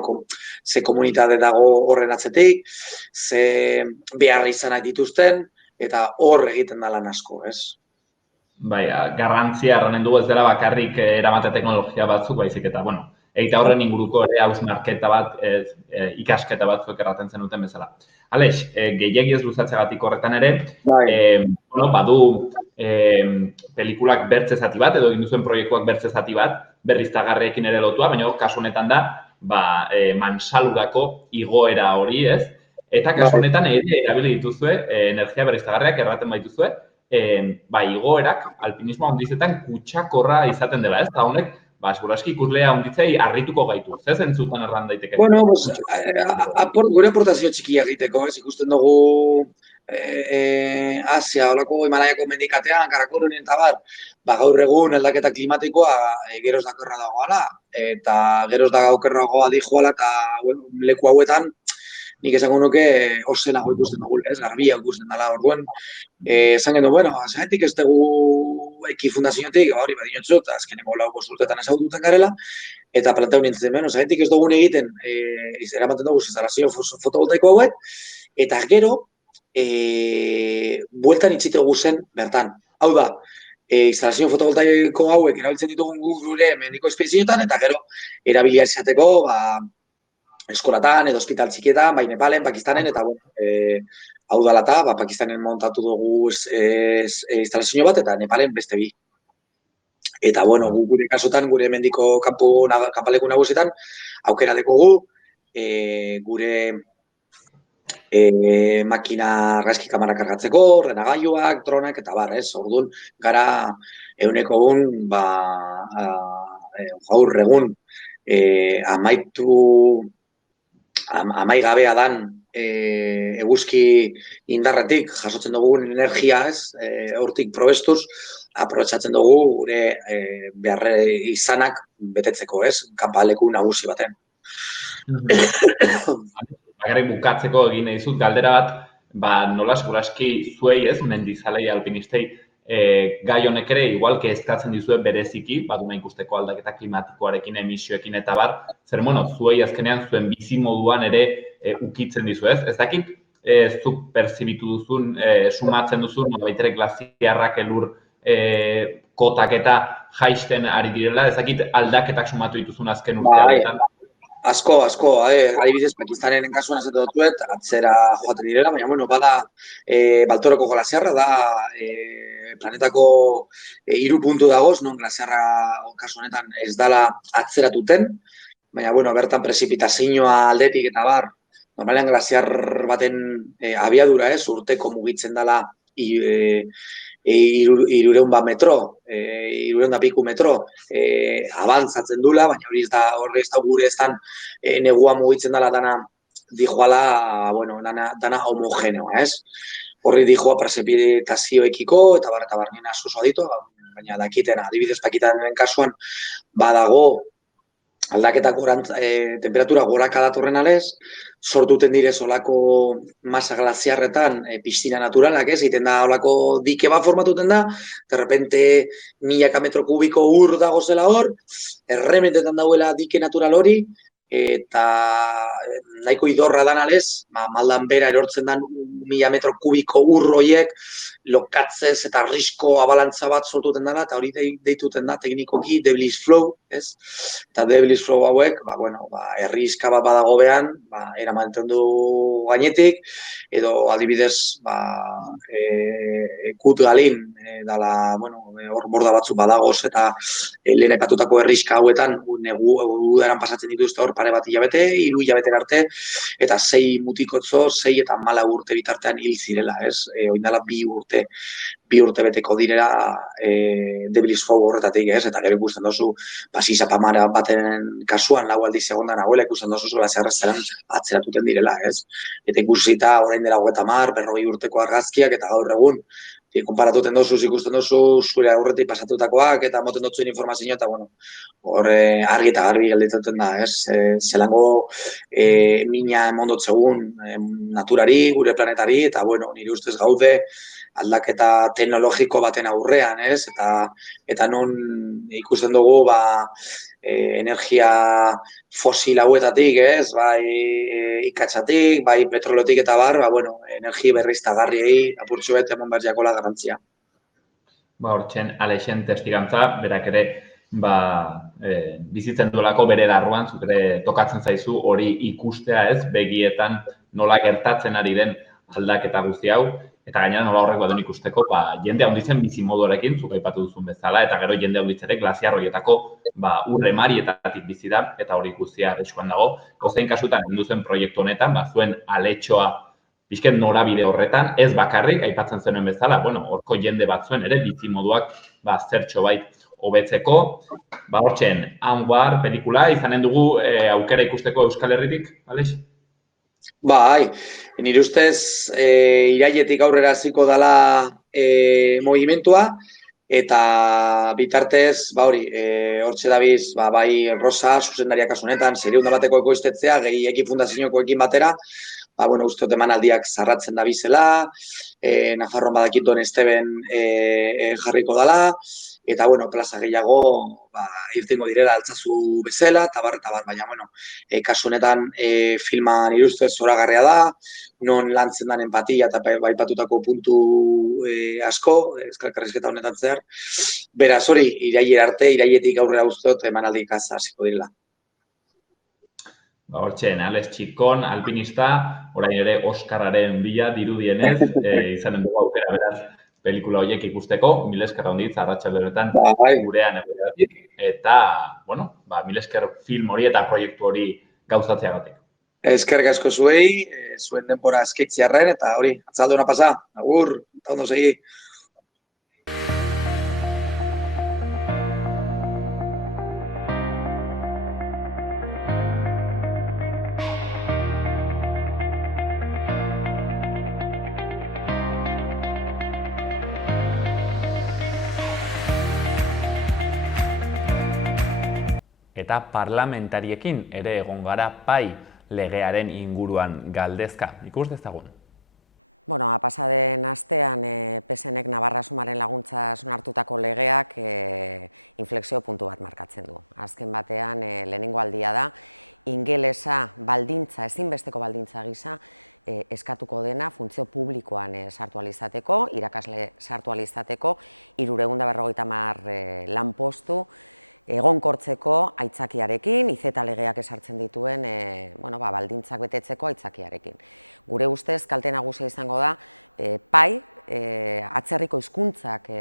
komunitate dago horren atzetik, ze behar izanak dituzten, eta hor egiten da lan asko, ez? Bai, garrantzia erranen dugu ez dela bakarrik eramate teknologia batzuk, baizik eta, bueno, eita horren inguruko ere hausnarketa bat, ikasketa batzuk erraten zenuten bezala. Aleix, gehiegi ez luzatzegatik horretan ere, badu pelikulak bertze zati bat, edo egin duzuen proiektuak bertze zati bat, berriztagarriekin ere lotua, baina kasu honetan da, mansalurako igoera hori, ez? Eta kasu honetan ere erabili dituzue, energia berriztagarriak erraten baituzue, igoerak alpinismo handizetan kutsakorra izaten dela, ez? Eta honek, seguraski ikuslea handitzei harrituko gaitu. Zer zentzutan erran daiteke? Bueno, gure aportazio txikia egiteko, ez? Ikusten dugu Asia, holako Himalaiako mendikatean, Karakorunen eta gaur egun aldaketa klimatikoa geroz da okerra dagoala, eta geroz da okerragoa dijoala, eta leku hauetan, nik esango nuke ozenago ikusten dugu, ez? Garbia ikusten dela orduan. Esan gendu, zaitik ez dugu eki fundazioetik, hori badinotzut, azkeneko 4 urteetan ezagututen garela, eta planteu nintzen, zaitik ez dugun egiten, eramaten dugu instalazio fotovoltaiko hauek, eta gero, bueltan itxitegu zen bertan. Hau da, instalazio fotovoltaiko hauek erabiltzen ditugun gure mendiko espezioetan, eta gero, erabilia izateko, eskolatan edo hospital txikietan, bai Nepalen, Pakistanen, eta hau dala eta Pakistanen montatu dugu instalazio bat, eta Nepalen beste bi. Eta, gure kasotan, gure mendiko kanpaleku nagusietan, aukera dekogu, gure makina argazki kamara kargatzeko, renagailuak, dronak, eta ez, orduan, gara euneko egun, gaur egun, amaigabea dan eguzki indarretik jasotzen dugun energia, ez, hortik probestuz, aprobetxatzen dugu gure beharre izanak betetzeko, ez, kanpaleku nagusi baten. Bakarrik bukatzeko egin dizut galdera bat, nola seguraski zuei, ez, mendizalei alpinistei, gai honek ere, igual que eskatzen dizue bereziki, baduna ikusteko aldaketa klimatikoarekin, emisioekin eta zer, zuei azkenean zuen bizi moduan ere ukitzen dizu, ez? Ez dakit, zuk perzibitu duzun, sumatzen duzun, baitere glaziarrak elur kotak eta jaisten ari direla, ez dakit aldaketak sumatu dituzun azken urtean. Asko, adibidez, Pakistanen kasuan ez dut atzera joaten direla, baina, bada Baltoroko glaziarra da planetako 3 puntu dagoz, non glaziarra kasu honetan ez dala atzeratuten, baina, bertan prezipitazioa aldetik eta normalean glaziar baten abiadura, urteko mugitzen dala 300 metro, 300 piku metro abantzatzen dula, baina hori ez da gure ez dan negua mugitzen dela dana dijoala, dana homogeneoa, ez? Horri dijoa prezipitazioekiko eta nina suso ditu, baina dakiten, adibidez Pakitanen kasuan badago aldaketak temperatura goraka datorren alez, sortuten dire olako masa glaziarretan piztina naturalak, ez? Egiten da olako dike bat formatuten da, de repente 1000 metro kubiko ur dagozela hor, errementetan dauela dike natural hori, eta nahiko idorra dan alez, maldan bera erortzen dan 1000 metro kubiko ur horiek, lokatzez eta risko abalantza bat sortuten dela, eta hori deituten da teknikoki Devilish Flow, ez? Eta Devilish Flow hauek, erriska bat badago behan, eramaten du gainetik, edo adibidez, kut galin, dala, hor borda batzuk badagoz, eta lehen aipatutako erriska hauetan, udaran pasatzen dituzte hor pare bat hilabete, 3 hilabete arte, eta 6 mutikotzo, 6 eta 4 urte bitartean hil zirela, ez? Oindala 2 urte. 2 urte beteko direla Devil's Fowl horretatik, ez? Eta gero ikusten dozu, Sisa Pamara baten kasuan, 4 aldiz egonda nagoela, ikusten dozu zola zerrazeran atzeratuten direla, ez? Eta ikusita orain dela 30, 40 urteko argazkiak, eta gaur egun, konparatuten dozu, ikusten dozu, zure aurretik pasatutakoak, eta moten dotzuen informazioa, eta bueno, hor argi eta garbi gelditzen da, ez? Zelango mina emondotzegun naturari, gure planetari, eta bueno, nire ustez gaude aldaketa teknologiko baten aurrean, ez? Eta non ikusten dugu, energia fosil hauetatik, ez? Bai ikatzatik, bai petroleotik eta bar, bueno, energia berriztagarriei apurtxo bet emon behar jakola garrantzia. Hortzen, Alexen testigantza, berak ere, bizitzen duelako bere larruan, zuk ere tokatzen zaizu hori ikustea, ez? Begietan nola gertatzen ari den aldaketa guzti hau, eta gainera nola horrek baduen ikusteko, jende handitzen bizimoduarekin, zuk aipatu duzun bezala, eta gero jende handitzerek glaziar horietako urre marietatik bizi da, eta hori guztia arriskuan dago. Gozein kasutan, induzen proiektu honetan, zuen aletxoa bizken norabide horretan, ez bakarrik, aipatzen zenuen bezala, horko jende batzuen ere, bizimoduak zertxo bait hobetzeko. Hortzen, Anwar pelikula, izanen dugu aukera ikusteko Euskal Herritik, Alex? Bai, nire ustez irailetik aurrera hasiko dela mugimentua, eta bitartez, hortxe dabiz, bai Rosa, zuzendaria kasu honetan, Seriehun bateko ekoiztetzea, Gehiegi Fundaziokoekin batera, uste dut emanaldiak zarratzen dabizela, Nafarroan badakit Don Esteben jarriko dela, eta, plaza gehiago irtengo direla altzazu bezala, eta bar, baina, kasu honetan filma nire ustez zoragarria da, non lantzen den empatia eta baipatutako puntu asko, elkarrizketa honetan zehar. Beraz, hori, irailetik aurrera uste dut emanaldik hasiko direla. Hortzen, Alex Txikon, alpinista, orain ere Oskarraren bila dirudienez, izanen dugu aukera beraz pelikula horiek ikusteko, mil esker handitz, arratsalde honetan gurean egoeratik, eta, mil esker film hori eta proiektu hori gauzatzeagatik. Eskerrik asko zuei, zuen denbora eskaitzearren, eta hori, atzalde hona pasa, agur, eta ondo segi. Eta parlamentariekin ere egon gara pai legearen inguruan galdezka. Ikus dezagun. Pasaden astean PSNek Navarra Sumaren laguntza onartutako legeak inflexio puntu bat markatzen du. Azken batean lehenengo aldia da, ingelesa baldintza, ezinbesteko baldintza gisa, eskatuko dena funtzio publikoan sartu alizateko, irakasle sartu alizateko, 350 lanpostu, egonkortzeko aitzakiarekin, izeta legeak esartzen dituen baldintzak betetzeko aitzakiarekin. Gure ustez, kalte nagusia izango da, pai, atzerriko hizkuntzak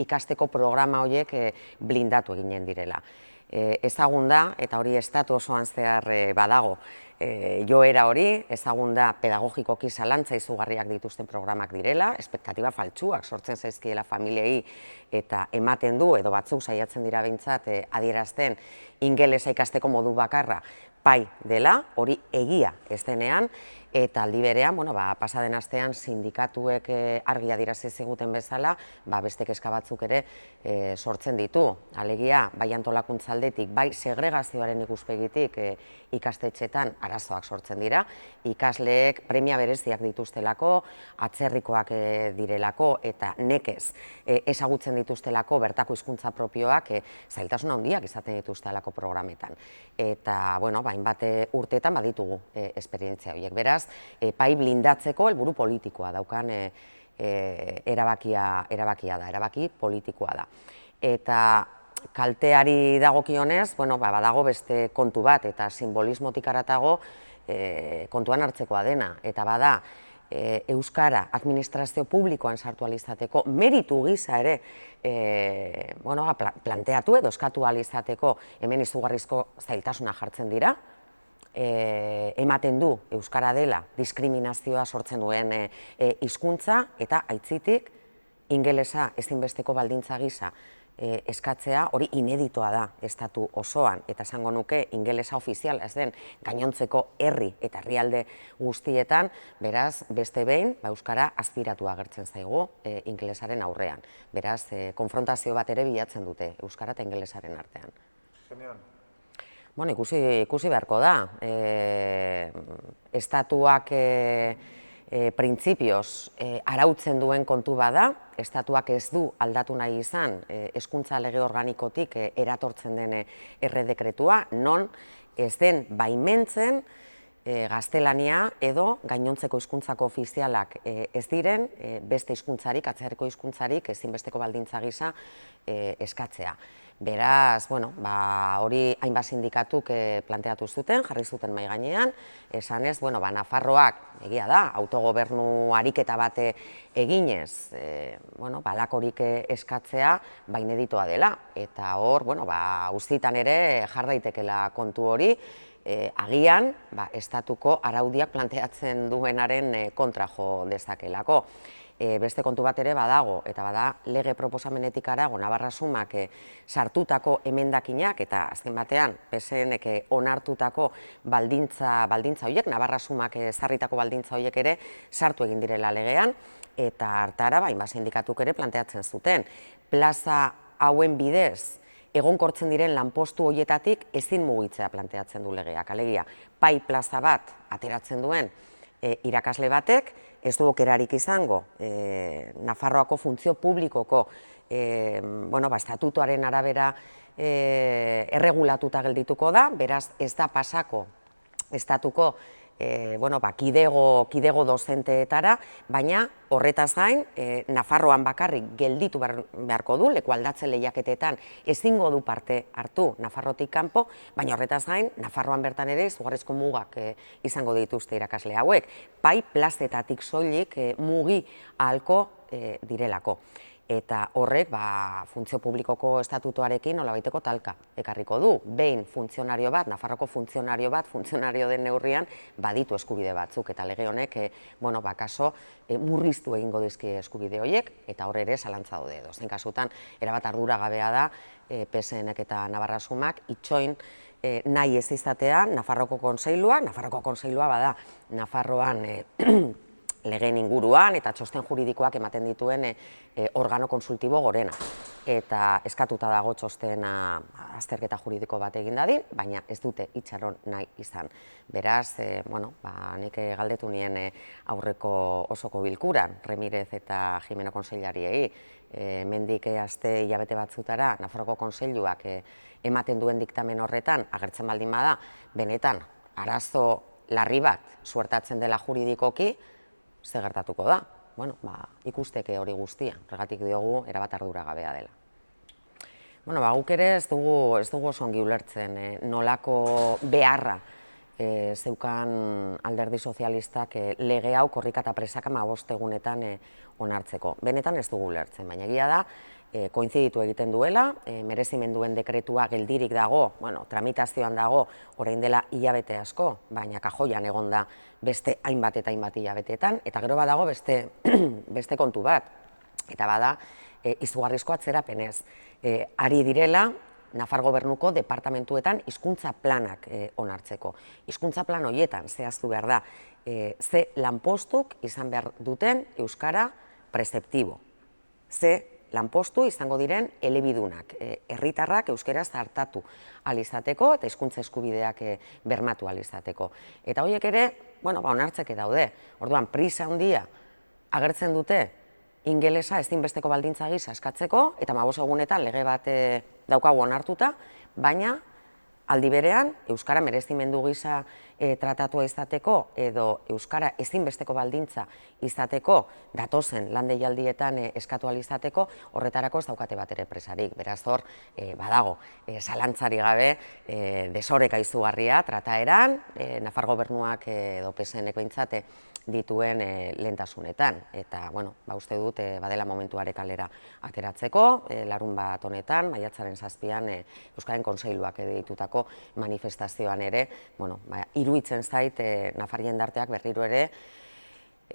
ikasteko programa horiek blindatu eginen direla. Ezagun da, eta hori estatu osoan zehar badago, joera hori, ezagun da pedagogikoki zalantza izugarriak dituzten programak direla, espektatiba faltsuak sortzen zaizkiela familiei eta ematen du, edo batzuk saiatzen dira behintzat adierazten ingelesa ikasteko modu bakarra pai dela, hori egia ez denean, eta aldi berean, pasaden astean sindikatuek argi adierazi ziguten bezala, beste kezka batzuk ere sortzen ditu. Alegia, bai antolakuntza aldetik, bai segregazioaren ikuspegitik ikastetxetan arazoak sortzen dira, ikasleek premia bereziak dituztelako, atzerrikoak direlako eta nekez ezagutzen dituztelako bertako hizkuntza propioak zailtasun handiak izaten dituztelako programetan. Eta, hainbat urteetan baditugu esperientzia horiek. Beraz, pai blindatzeko helburu politikoa daukan erabakia da, erabaki politikoa da. Eta kalteari dagokionez, badago beste kontu bat, eta simbolismotik haratago kontuan hartzekoa dena, eta bada euskara administrazio publikoan sartu alizateko, meritu gisa ere planteatu edo eskatu alizateko hemen izugarrizko zailtasuna jartzen dira, ematen du euskara dela diskriminazioa sortzen duen hizkuntza eta aitzitik ingelesa ezinbesteko baldintza gisa eskatzea, hori ineditoa da estatu osoan, eta esango nuke ingelesa ofiziala ez den gainontzeko herri eta herrialde guztietan, beraz, beste behin, euskara azpiratu agertzen zaigu ingelesaren aurrean. Beraz, konfrontazio bat ere bilatzen dute euskara eta ingelesaren artean. Genial. Bueno, ikusi beharko da. Estatuak printzipioz arautzen duen kontu bada, estatuak ez du aldatu nahi izan hezkuntza lege organikotik eratortzen den erredekretua, non ez den baimentzen gaztelania edo gainontzeko hizkuntzako ofizialak ez diren beste hizkuntzarik, atzerriko hizkuntzarik ezinbesteko baldintza gisa eskatzea. Beraz, hori hainbat sindikatuk planteatu zuten, jarri zuten mahai gainean, esanez, Nafarroak, egia da, autogobernu ariketa bate eginez, halakorik eskatzea, ineditoa dela. Eta hor, guztietan ere jar daitekela kontu hori, agian, estatuko araudiak planteatzen duenaren kontra jo dezakelako. Beste kontu bat ere badago, eta bada lege proposamenetik harago Navarra Sumak sartutako emendakinak, eta azken batean PSNek onartutako baldintza horiek, Navarra Sumak ezarritako baldintza horiek ere sartu egin direla legean, eta hartara hainbat sindikatuk ere planteatzen zuten. Plaza hauen bidez egonkortzen diren lanpostu horietatik ezin mugitzea planteatzen du legeak. Alegia, pai plaza bat ateratzen duen irakasle batek, ez du aukerarik izango, Nafarroako funtzio publikoko estatutuaren arabera erregulatuta geldituko da, beraz ez da pasako estatuko kidego dozenteetara, baina horretaz gain, Nafarroan bakarrik gelditu beharko du, leku aldatze lehiaketetan ezingo du parte hartu Nafarrotik kanpo, baina horretaz gain, Nafarroan bertan ere izugarrizko mugak izango dituzte irakasle hauek, pai plazetatik soilik mugi ahalko direlako. Eta horrek funtzio publikoko estatutuarekin nolabaiteko talka ekarriko du. Behin funtzionario bat, Nafarroko funtzionario bat, funtzionario den neurrian, baditu eskubide batzuk. Eta lege honek, kaso, murriztu egingo dizki eskubide horiek, eta horre ere zalantza daude. Dozen kasutan, erabat arduragabea da, PSNek eta Navarra Sumak, itxoin nahi ez izatea Nafarroko Kontseilua bada, Nafarroan legeen inguruan eta txosten juridikoak ematen dituen organo konsultibo gorena. Eta eskatuta dago txostena azterketa juridiko bat egin dadin, baina ez dute itxaron nahi izan. Beraz, nik galdetu nien aurreko osoko bilkuran, Remirez eta Jimeno konseilariei, mendik aste hilabete batzutara, Nafarroko Kontseiluak ematen duen diktamen horretan, agertzen baldin bada, benetan, arazo larri bat suertatzen dela juridikoki, ze gertatuko da. Ikusteke hori guztia, horregatik diogu erabat arduragabea dela. Guk ere ez dugu oso ongi ulertzen nolako beharra zeukan Alderdi Sozialistak lege hau korrika eta presaka 15 egunetan onartzeko. Benetan ez dugu ulertzen, baina egia da, koinziditu egiten duela, merezimenduen dekretua geldirik dago, tramitazioan dago orain dela hilabete asko, baina kajoian egon da beste hainbat eta hainbat hilabeteetan, eta gero badago beste kontu bat, eta bada izugarrizko atzerapenez. Ari direla, Nafar Gobernuko departamentuetan hizkuntza planak onartzeko. Hizkuntza plan horietan zehaztu behar da, ze lanpostuk izan behar duten euskara prezeptibo. Ze lanpostu izango diren elebidunak, herritarrak euskeraz hartatu alizateko eta hizkuntza eskubideak bermatu alizateko. Eta horiek ere, onartzeke daude. Orduan, prisa handia agertzen dute ingelesa ezinbesteko baldintza gisa eskatzeko, eta 15 egunetan lege bat daukagu onartuta, baina aldi berean, euskara merezimendu gisa tratatua izateko edo euskara ezinbesteko baldintza izateko datozen lan deialdietan eskatu ahal izateko, horretarako ez daukate bat ere presarik. Beraz hor, badago, zalantzari gabe, desoreka izugarria trataeran, Nafar Gobernuak edo PSNek behintzate dituen lehentasunetan. Eta, uste dut, badela momentuare kalera ateratzeko, larun bat honetan, maiatzaren 7an, Euskaren Kontseiluak ditutako manifestazioan ere, iruditzen zait Nafar jendarteak berriro ere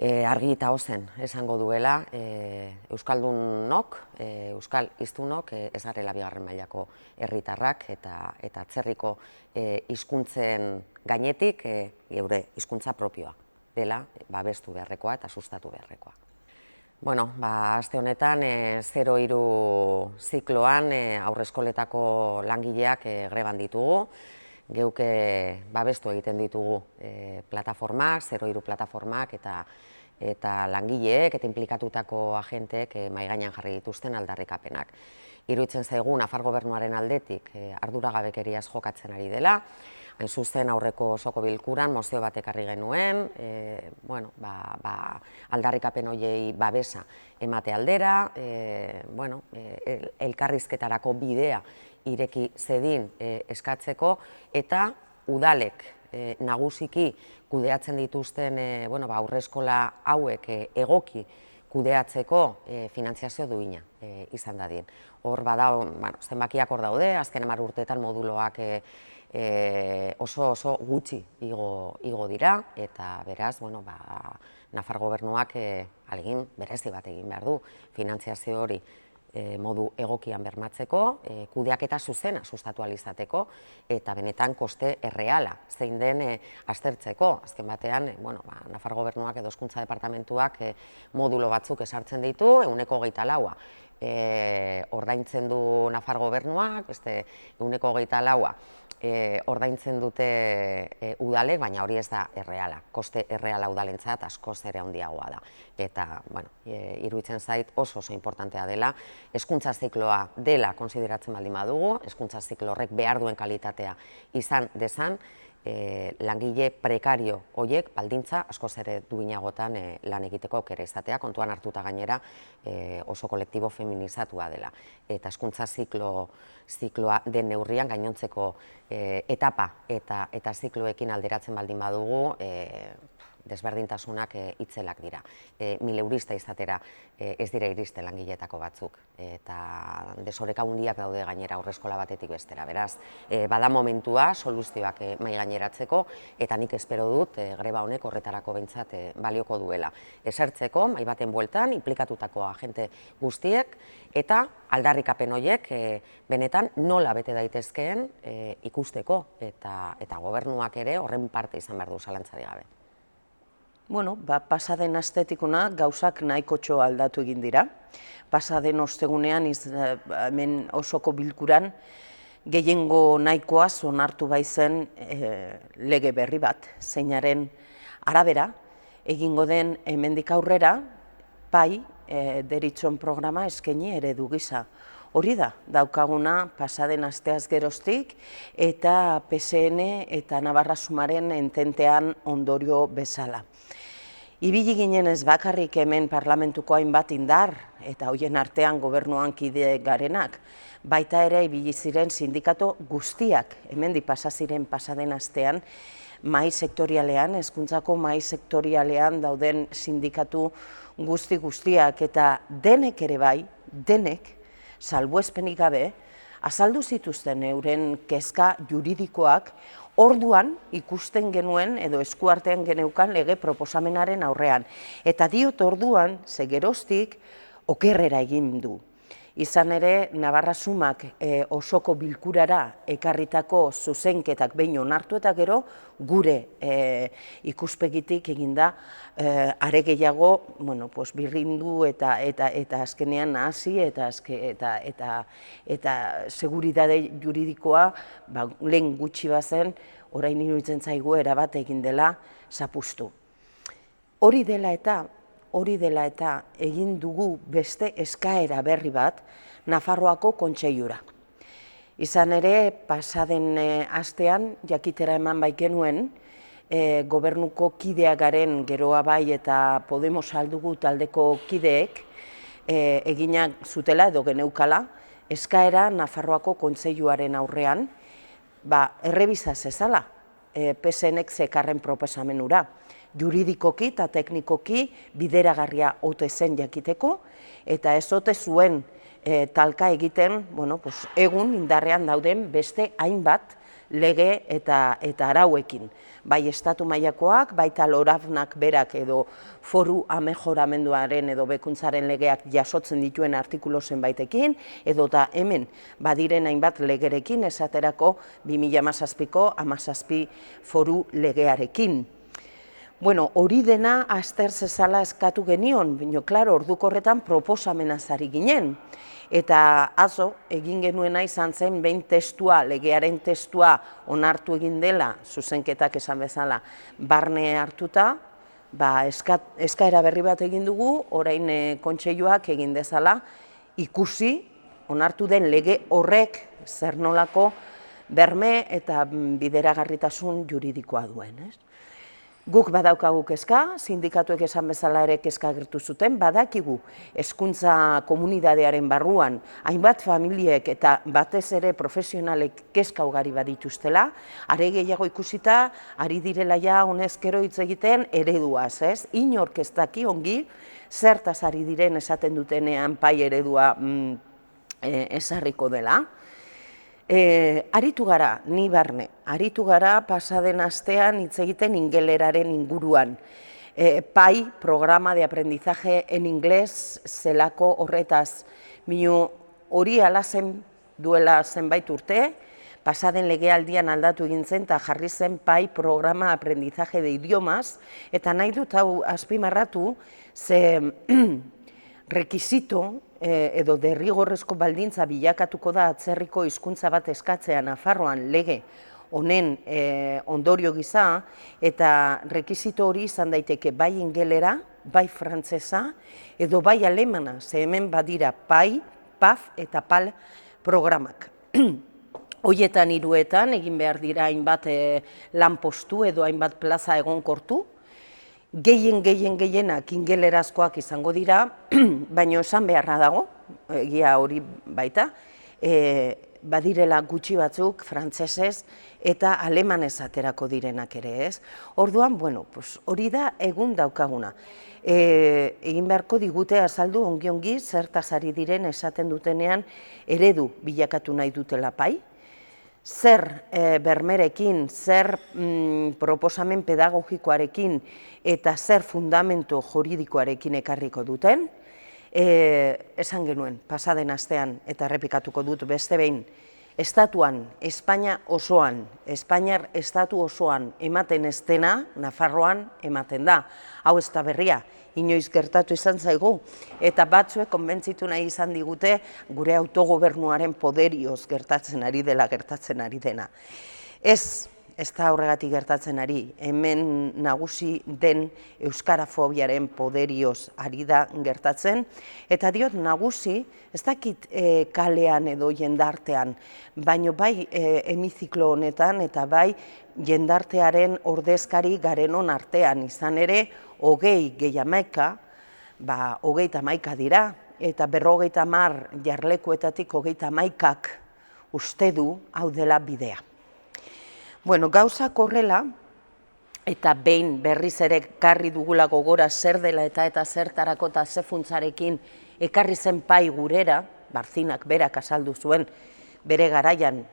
argi eta ozen esango duela, Euskaldunok, Euskal hiztunok ez garela bigarren mailako herritarrak eta atzerriko hizkuntzen gainetik geure hizkuntza propioa dela babestu beharrekoa eta sustatu beharrekoa. Bueno, aste honetan 0-3 zikloan haurreskoletako langileak greban ditugu. Geuk babestu egiten ditugu plataformak, 0-3 plataformak eta langileek eta inplikatutako agenteek mahai gainean jarri dituzten aldarrikapenak. Iruditzen zaigu Nafar Gobernuaren aldetik arduragabekeriaz jokatzen ari dela. Hain zuzen aurreko osoko bilkuran mozio bat ekarri genuen, aldarrikapen horiei babesa emate aldera, elkarrizketarako bidea ireki zedin eskatzeko eta udalek nagusiki kudeatzen dituzten aurreskola hauek egoki kudeatzeko finantziazio duina izan dadin. Hor zenbakiak hor daude, azken 10 urteetan moduloak oso gutxi igo dira eta beraz, Nafar Gobernuak ahalegin berezi bat egin behar du finantziazio hori modu egokian bermatzeko, kudeaketa zuzena sustatu ahal izateko eta benetan koste erreala zein den aztertzeko. Azken batean, Nafar Gobernuak edo Hezkuntza Departamentuak modulo batzuk ezartzen ditu, 24%. Ordaintzen du Nafar Gobernuak, beste 24% ordaintzen dute udalek, baina hori ez da erreala. Koste erreala udalentzat askoz ere handiagoa da. Eta, iruditzen zait oso importantea dela, hezkuntza zikloa dela konsideratzen baldin badugu, hezkuntza ziklo horrek behar duen kalitatea izan dezan, langile prekario horiek baldintza askoz ere duinagotan lan egiteko aukera izatea, kontuan hartuta gainera oso kolektibo feminizatua dela. Eta hezkuntza zikloa den neurrian gainontzeko etapa eta zikloekin alderatzen baldin badugu, desberdintasunak itzelak dira. Mileurista izatera ez dira iristen langileetako batzuk. Eta desoreka handiak daude gainera aurreskola batetik bestera. Beraz, bada momentua soluzioak mahai gaineratzeko eta nik espero dut greba honek horretarako behintzat balioko duela. Esertzeko, mahai baten bueltan, inplikatutako agente guztiek eta aldarrikapen horiek benetan nola bete daitezkeen ikusteko eta gobernuak ere horren parte izan behar du zalantzarik gabe. Pasaden astetikuna gauzak nahikotxo aldatu egin dira. Pasaden ostegunean hemen osoko bilkuran gehiengo nahikoa onartu baizen lege berri bat, zeinaren arabera egingo den hemendik aurrera bai deritzon programa eskaini eredu gisa. Hori da, daukaguna pasaden asteaz geroztik eta PSN eta Navarra Sumaren ententean ondorio bezala. Ibili ginen ez bakarrik hemen parlamentuko hainbat indar eta hoien artean gobernuan kide garenak, baita ere ibili ziren sindikatu guztiak, hemendik pasa ziren pasaden astean, mahai sektorialean, hezkuntzako mahai sektorialean dauden sindikatu guztiak eta denek ere bai, denek, salbuespenik gabe, azaldu zituzten euren kezka juridikoak, orduan ikusten genuen edo eskuartean geneukan lege proposamenaren aurrean. Eta diot orduan, ze geroztik, okerrera egin du. Izan ere, Navarra Sumak osoko bilkurara ekarritako zuzenketak behin onartu eta gero, gure ikuspegitik eginda are gehiago birrindu eta azkenean nahasi eta seguridade juridikoa lehen gutxi bazen, orain iruditzen zaigu erabat egin dela zapustu. Hori dela eta egin dugu beste eskaera berri bat Nafarroako Kontseiura. Izan ere, pasaden astean jakitera eman baikenuen gobernuko kideak garen geroa bai eta Podemos aldugu taldeko kideek eginak zutela edo geneukala eskaera Nafarroako Kontseiluaren aurrean errebisa zezala PSNek zekarren proposamenura. Juridikoki eta teknikoki bideragarria ote zen jakiteko, eta ez ote zuen talka egiten egun indarrean dauden beste hainbat lege eta arauekin. Bai estatu mailakoak, baita LORAFNak berak edo foru amejoramenduaren edo bekuntzaren legeak jasotzen dituen artikulo zenbaitekin, edo da hemen badiren hainbat legerekin, esaterako 2017ko 17 foru legearekin. Bueno, hori dena azter zezala eskatu genion, baina, klaro, orduko horretan proposamena zari ginen. Eta atzo, egin genuena izan zen, behin testua, legearen testua onartu egin dela, zuzenketak esan bezala, barne hartuta, eskaera berri bat egin dugu, orain kontseiluak egin dezala, ikusi, onartu den lege horrek zer nolako berme eta bideragarritasun juridikoa duen. Guk badaukagu kezka, sindikatuek esan bezala ere kezka agertu zuten, badakigu hezkuntza komunitatearen barruan, hainbat familiek eta batez ere profesionalek kezka ugari badituztela, are gehiago ikusita, ari direla ja honezkero hitz egiten ereduaz, ez? Inork ez daki ongi, zertaz ari diren esaten dutenean pai eredua ezarriko dela. Aritu gara, ni barne, aritu gara pasaden astean hitz egiten ingeleraren inguruan. PAI, Programa de Aprendizaje en Inglés, zelako horretaz. Hori ala zen duela zenbait urte, pasaden legealdian aldatu egin zen eta jarri zen PAI, Programa de Aprendizaje de Idiomas, eta nahi dut hau azpimarratu, ze rekisito edo derrigorrezko baldintza bilakatuko da atzerriko hizkuntza bat eskatzea Nafarroan lege honen ondorio gisa, eta rekisito hori izan daiteke bai ingelera, bai frantsesa, edo bai alemana, ze hemen badira PAI, PAF eta PAL programak. Hoietan hiruetan egin behar dira hainbat lanpostu edo hainbat plaza egonkortu, gehienak ingelerazkoak izango dira, baina esan beharra dago, egia hori baita, badirela gutxi batzuk frantsesez eta alemanez aterako direnak ere, ez? Orduan, bueno, hori da egun daukaguna. Egin beharko digute azaldu ongi zertaz ari diren esaten dutenean eredu bilakatu nahi dutela PAI, zer bermerekin, zer proposamen pedagogikoarekin eta zer fundamentu juridikoarekin ekarriko duten, esan genuen, pasaden astean, eta errepikatuko dut beste behin, estatuan, Espainia osoan, Espainiar estatu osoan ematen ez dena, Nafarroan ematen da. Hau ez da berria, inoiz gertatu izan zaigu, eta batzuek konbentzitu nahi izan digute gure autogobernuaren poderioz gertatzen ari dena. Ez da horregatik gertatzen ari, hemen nagusi den euskarafobiaren poderioz ari da gertatzen, eta diot nagusi, ez dakit kalean edo jendartean, baino bai hemiziklo honetan eta bai jendartearen ordezkari garenon artean, izan ere, 20 hamaika dira, eta 50 jarlekuetatik 30ak uste du hau dela bidea. Bueno, gauzak horrela, eta behin berriz ere ekarri dugula gogora zer dela eta zertarako eta ze funtsarekin ekarri zen PAI gurera, Barzinak berak azaldu zuen bere garaian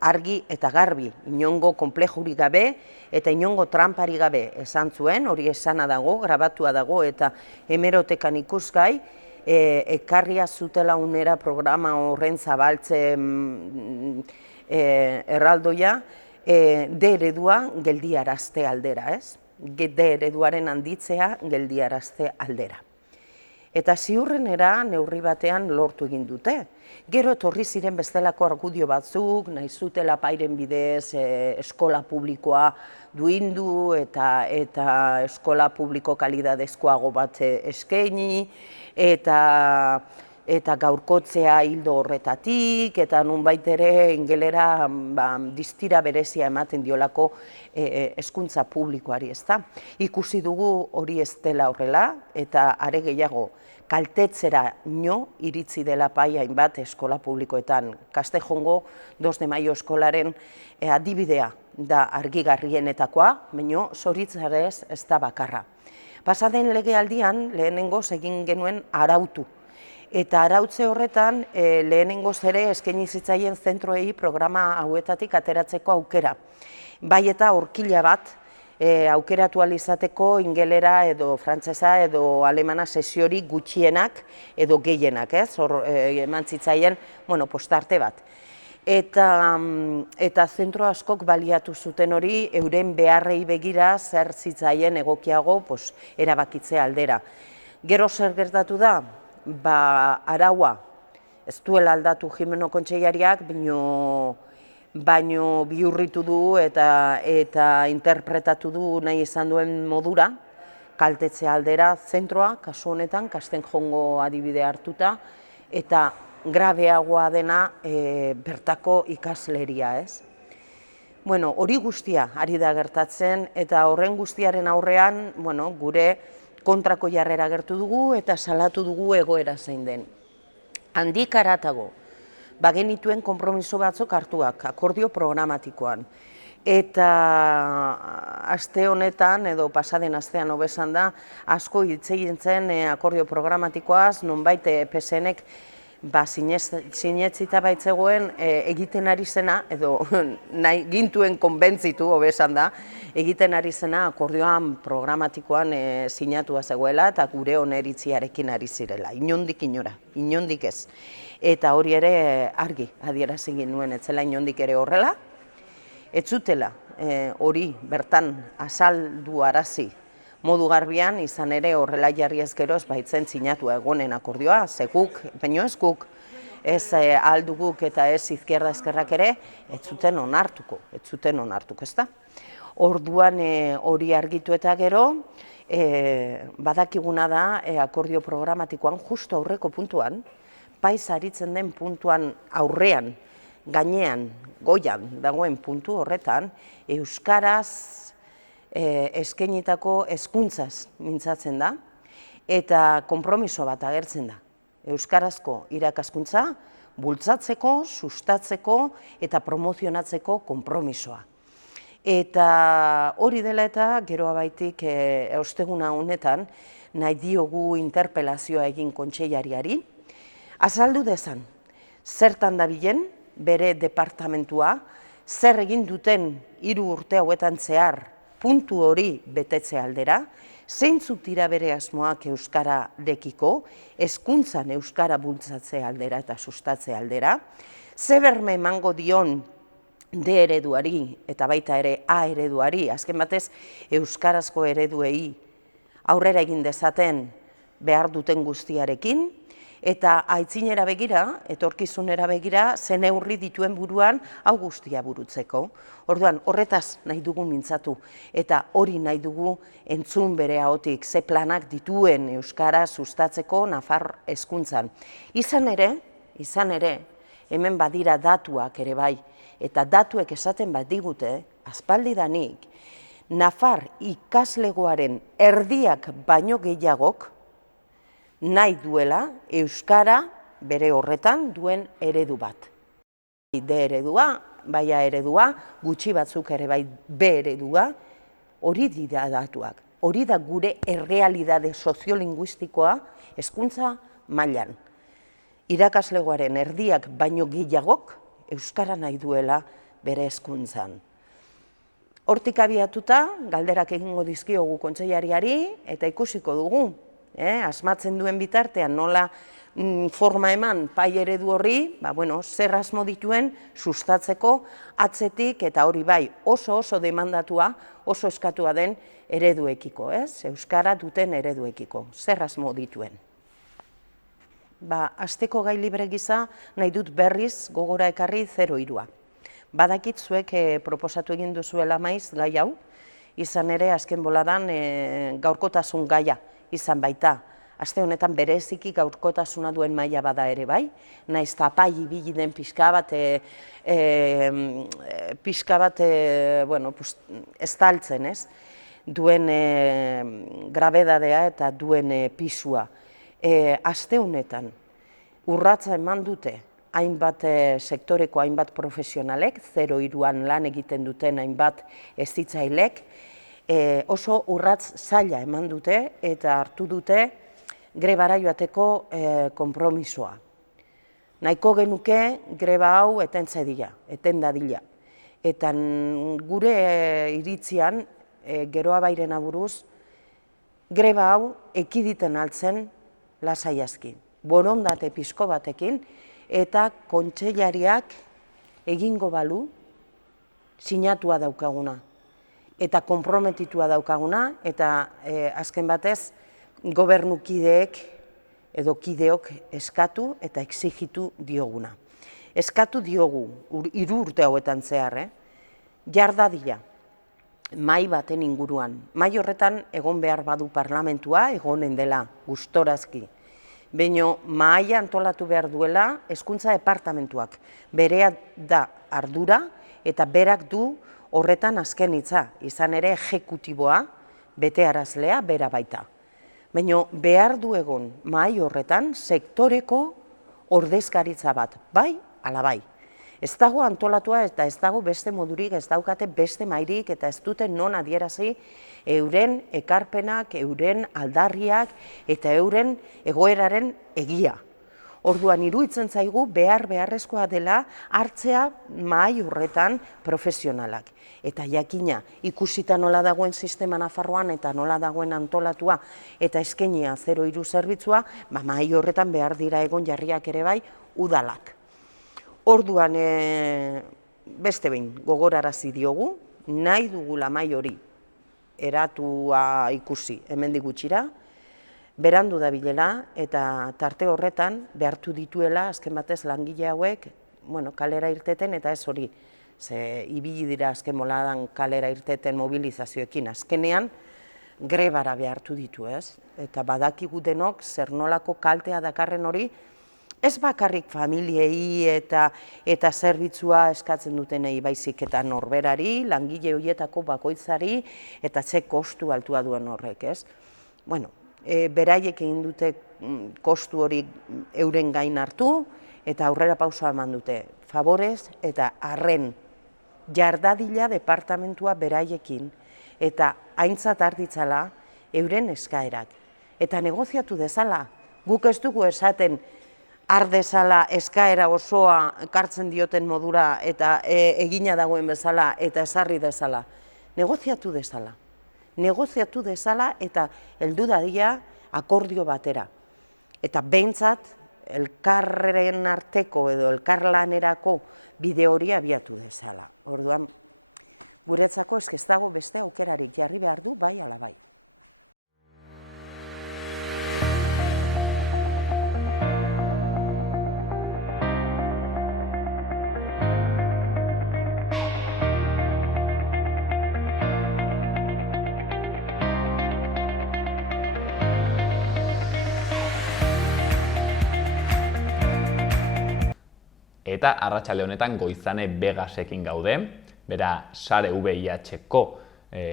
argi eta garbi, inongo konplejurik gabe eta inongo trampari gabe esan zuen, hori esana dago, grabatua dago eta hemerotekan ikusgai, ekarria zutela unera programa horren zabaltzen erraldoia, D eredua geldiarazte aldera, ez? D ereduaren handitzea geldiarazte aldera. Eta ziurrenera neurri batean lortu egin dute. Gero etorri ziren bestelako argudio batzuk, nahi zutela PAIren bidez eskola publikoa duindu eta eskola publiko kalidadezkoago bat eskaini, eta gaurkotzea hildo horretatik, eta nunbait ere ingelera distira berezia ematen diolako hezkuntza publikoari, ezta? Ikusi dugu hori ez dela horrela, eta are gehiago kaltetzera iritsi dela PAI hainbat eskola publikoetan. Castejongo 2 de Maio eskolaren adibidea da argigarrienetakoa, baina zoritzarez ez da bakarra. Pasaden legealdian lehenengoz egin genuen arautu Eta arautze horretan, lehenengoz ere eskaini zitzaien zentroei programa hauetatik ateratzeko aukera. Bai eta horkila bat, aukeratu ahal izateko ingelera edo frantsesa edo alemana sesiori gutxienak edo gehienak, hor eman zitzaien, tarte bat. Eta zentro askok baliatu zuten hori, euren beharrei begira zer zitzaien egokiago erabakitze aldera. Gero zer gertatu da? Araua, ez duela aldatu Jimeno Kontseilariak, baino bihurritu du eta interpretatu du nahi izan duen modura, kaltetze aldera zentroa, kasu honetan, Castenjongo adibide hartuta, eta grabeagoa dena bertako ikasleria, ez? Hori guztia ari da gertatzen, eta horren guztiaren aurrean, gure kontrako jarrera agertu dugu eta salatu dugu egoera zein den. Handik haratago, bagenituen konpromiso batzuk hartuak, akordio programatikoan. Eta aste honetan, edo pasaden astean hobesan da, asko hitz egin zen akordio programatikoaz, nonbait PSNek sinetzita baitzegoen egiten ari zena, edo nahi gintuen konbentzitu hobesan da, egiten ari zena akordioan programatikoan sinatua zegoela eta gure oneritziarekin ari zirela. Inondik inora, inondik ez. Eta hori ere argi adierazi nuen, ez zela inondik ere horrela, ez zutela hori bertan azaldu arazi modu garbian, izan ere horrela jarri ez gero ez baitzen sinatua egonen akordioa, ze guk, baino ez guk, ez alduguk eta ez izquierda eskerrak ere, ez zuten onartuko, ez da? Orduan hori argitu eta gero, badakiguna da akordio programatikoan justo aurreko puntuan, paiz aritzen den puntuan aurrean, gainean, goian dagoen puntu horretan, euskaraz eskainitako hezkuntzaz mintzatzen da, eta konpromiso bat agertzen da. Euskarazko irakaskuntza bultzatzeko, sustatzeko eta promozionatzeko konpromisoa. Eta hori dela eta geroa baitik osteguna honetan nahi diogu interpelazioa egin kontseilariari, azaldu dezan, zertan dabilen bere departamentua, zer egin duten 3 urte hauetan zehar puntu hori betetze aldera, zeintzuk dira bere asmoak euskararekiko, hezkuntzan euskara bultzatze aldera eta sustatze aldera, ze berme emango dion D ereduari eta baita ere A ereduari, azken batez euskarazko ereduei aurrera egin dezaten behar duten guztiarekin, eta aitzinera begira, etorkizunera begira, ze neurri dituen buruan hau guztia burutzeko. Orduan, horretaz nahi dugu mintzatu, eta hori nahi dugu entzun bere ahotik, ze planak dituen euskara sustatzeko Nafar hezkuntzan. Izan ere, hemen badira datuak ere bai, eta datuek esaten bat digute, aspaldidanik, Nafar ikaslegoaren erdiak baino gehiagok, nahi duela euskara bere horretan duen eredu bat. D eredua, bai A eredua, gutxi batzuk ere bai B eredua, hori dira datuak. Hori da gure errealidade soziolinguistikoa hezkuntza mailan. Irakaslegoaren erdiak baino gehiagok euskara nahi duela bere hezkuntzan. Hortik abiatuta, galderak egingo dizkiogu kontseilariari eta ikusiko dugu. Asmatzen duen bitartean nola forma eman pai eredu horri, zer asmo dituen sustatzeko atzetik eta hori bai oso demandatua, oso eskatua den ereduekiko, euskara duten ereduekiko, zer asmo dituen. Asteko gai libre gisa nahi dut berriz gogora ekarri 0-3. Badakit zuek proposatu egin duzuela maiz gai hau, izan ere azken boladan gaurkotasun gaia izan baita. Aste honetan bereziki gaurkotasuna duen maila bada ere bai, nahiz tapai ibili den pixka bat estaltzen, duen grabedadea eta duen pisua. Aste honetan urratsa eman dute hainbat sektoreko hainbat profesionalek, 0-3an lan egiten duten hainbat hezitzailek, oso urrats zaila eman dute eta hartu dute grebara joateko konpromisoa. Nahiko genuke greba hau eten dadila. Eta gure iritzian, Geroa Bairena buruz, greba hau ekiditen altzen lasai aski. Borondate pixko batekin, eta kontseilariak egingo balu sinatua daukaguna. Eta konprometitua daukaguna, eta azken batez gobernukideek edo kideok eskatu eta exigitu dioguna. Eskatu diogu, 3 urte hauetan zehar, jar dadila, mahai baten inguruan. Mahai horretan egon behar badu parlamentua, egonen dela, gustorazki. Baina mahaia antolatu behar duela hezkuntza departamentuak. Berea da ardura eta berak du horretan azken hitza, izan ere ejekutiboa, betearazlea, bera baita. Baina behar du egon mahai horretan sektoreko ordezkaritza bat, bai ala bai. Ez dago antolatua eta ez dago beste modurik, ez daukate beste mairik eta ez dute non adierazi euren ekarpenak, euren aldarriak eta euren egoeraren egia. Orduan iruditzen zaigu beharrezkoa dela hartzea mahai horretan profesionalak. Eta jakina ikusita nola dagoen sistema Nafarroan eta nola dagoen antolatua eta eskainia 03 zerbitzua, mahai horretan behar dira egon jarriak ere bai udalak. Orduan beste behin gogorarazi diogu, nahi dugula mahai hori eratua ikusi hemendik gutxira, berandu dabilela eta tarte horretan behartu dituela azken batez langile hauek kalera irteten eta ez hori, ze ibili dira azken moladan kalera irteten mobilizazioekin azkenean grebara behartu ditu, ez? Eta badakigu denok zer nolako kaltea dakarren hori, ez bakarrik familiei eta zerbitzua eskatzen dutenei baizik eta norberari, langile horietako bakoitzari eta ze kostu altua duen horrek, ez? Beraiek egin dute kostu hori euren gain hartu eta aurrera pausoa eman dute. Favorez eta arren jardadila departamentua beraiekin eta aintzat hartitzala euren eskaerak. Eta negoziatu dezala, guk ez dugu esaten ardezala eskaera osoa kartzen dioten modura eta egina dagoen bezala eta esarri dezala. Negoziatu dezala. Negoziatu dezala eta heldu dadila akordio batera. Eta behintzat, elkarren arteko edo elkarlanerako bide hori abiatu dezala. Orduan, guretzako ez dago beste aukerarik jarri behar du bai ala bai. Eta arratsalde honetan Goizane Begasekin gaude, bera Sare VIH-ko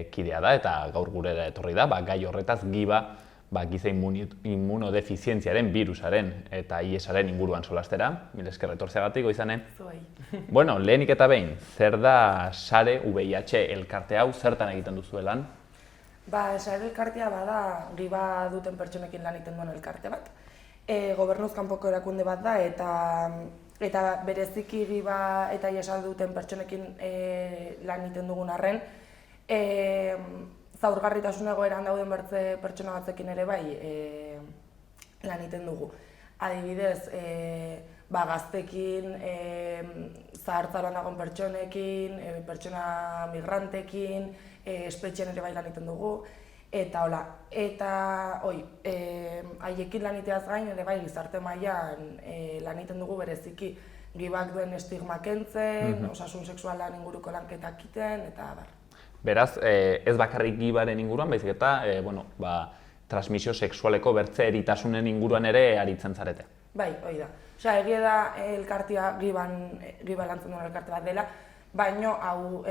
kidea da eta gaur gurera etorri da, gai horretaz giba giza immunodefizientziaren birusaren eta IESaren inguruan solastera. Mil esker etortzeagatik, Goizane. Zuei. Bueno, lehenik eta behin, zer da Sare VIH elkarte hau, zertan egiten duzu lan? Sare elkartea bada giba duten pertsonekin lan egiten duen elkarte bat. Gobernuz kanpoko erakunde bat da eta bereziki giba eta IESa duten pertsonekin lan egiten dugun arren, zaurgarritasun egoeran dauden pertsona batzekin ere bai lan egiten dugu. Adibidez, gaztekin, zahartzaroan dagoen pertsonekin, pertsona migrantekin, espetxean ere bai lan egiten dugu. Eta hola, haiekin lan egiteaz gain, ere bai gizarte mailan lan egiten dugu bereziki gibak duen estigma kentzen, osasun sexualan inguruko lanketak egiten, eta abar. Beraz, ez bakarrik gibaren inguruan, baizik eta transmisio sexualeko bertze eritasunen inguruan ere aritzen zarete. Bai, hori da. Egia da elkartea giba lantzen duen elkarte bat dela, baino hau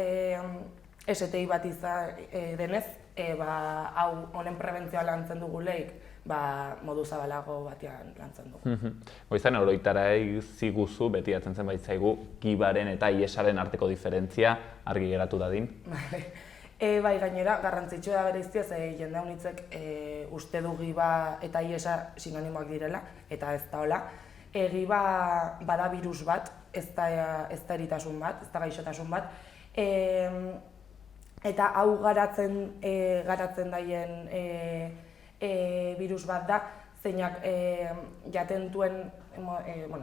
STI bat denez, hau honen prebentzioa lantzen dugu lehik, modu zabalago batean lantzen dugu. Goizane, oroitara ziguzu, beti atzen zen baitzaigu, gibaren eta IESaren arteko diferentzia argi geratu dadin? Bai, gainera, garrantzitsua da bereiztia, ze jende honitzek uste du giba eta IESa sinonimoak direla, eta ez da hola. Giba bada virus bat, ez da eritasun bat, ez da gaixotasun bat, eta hau garatzen daien virus bat da, zeinak jatentuen,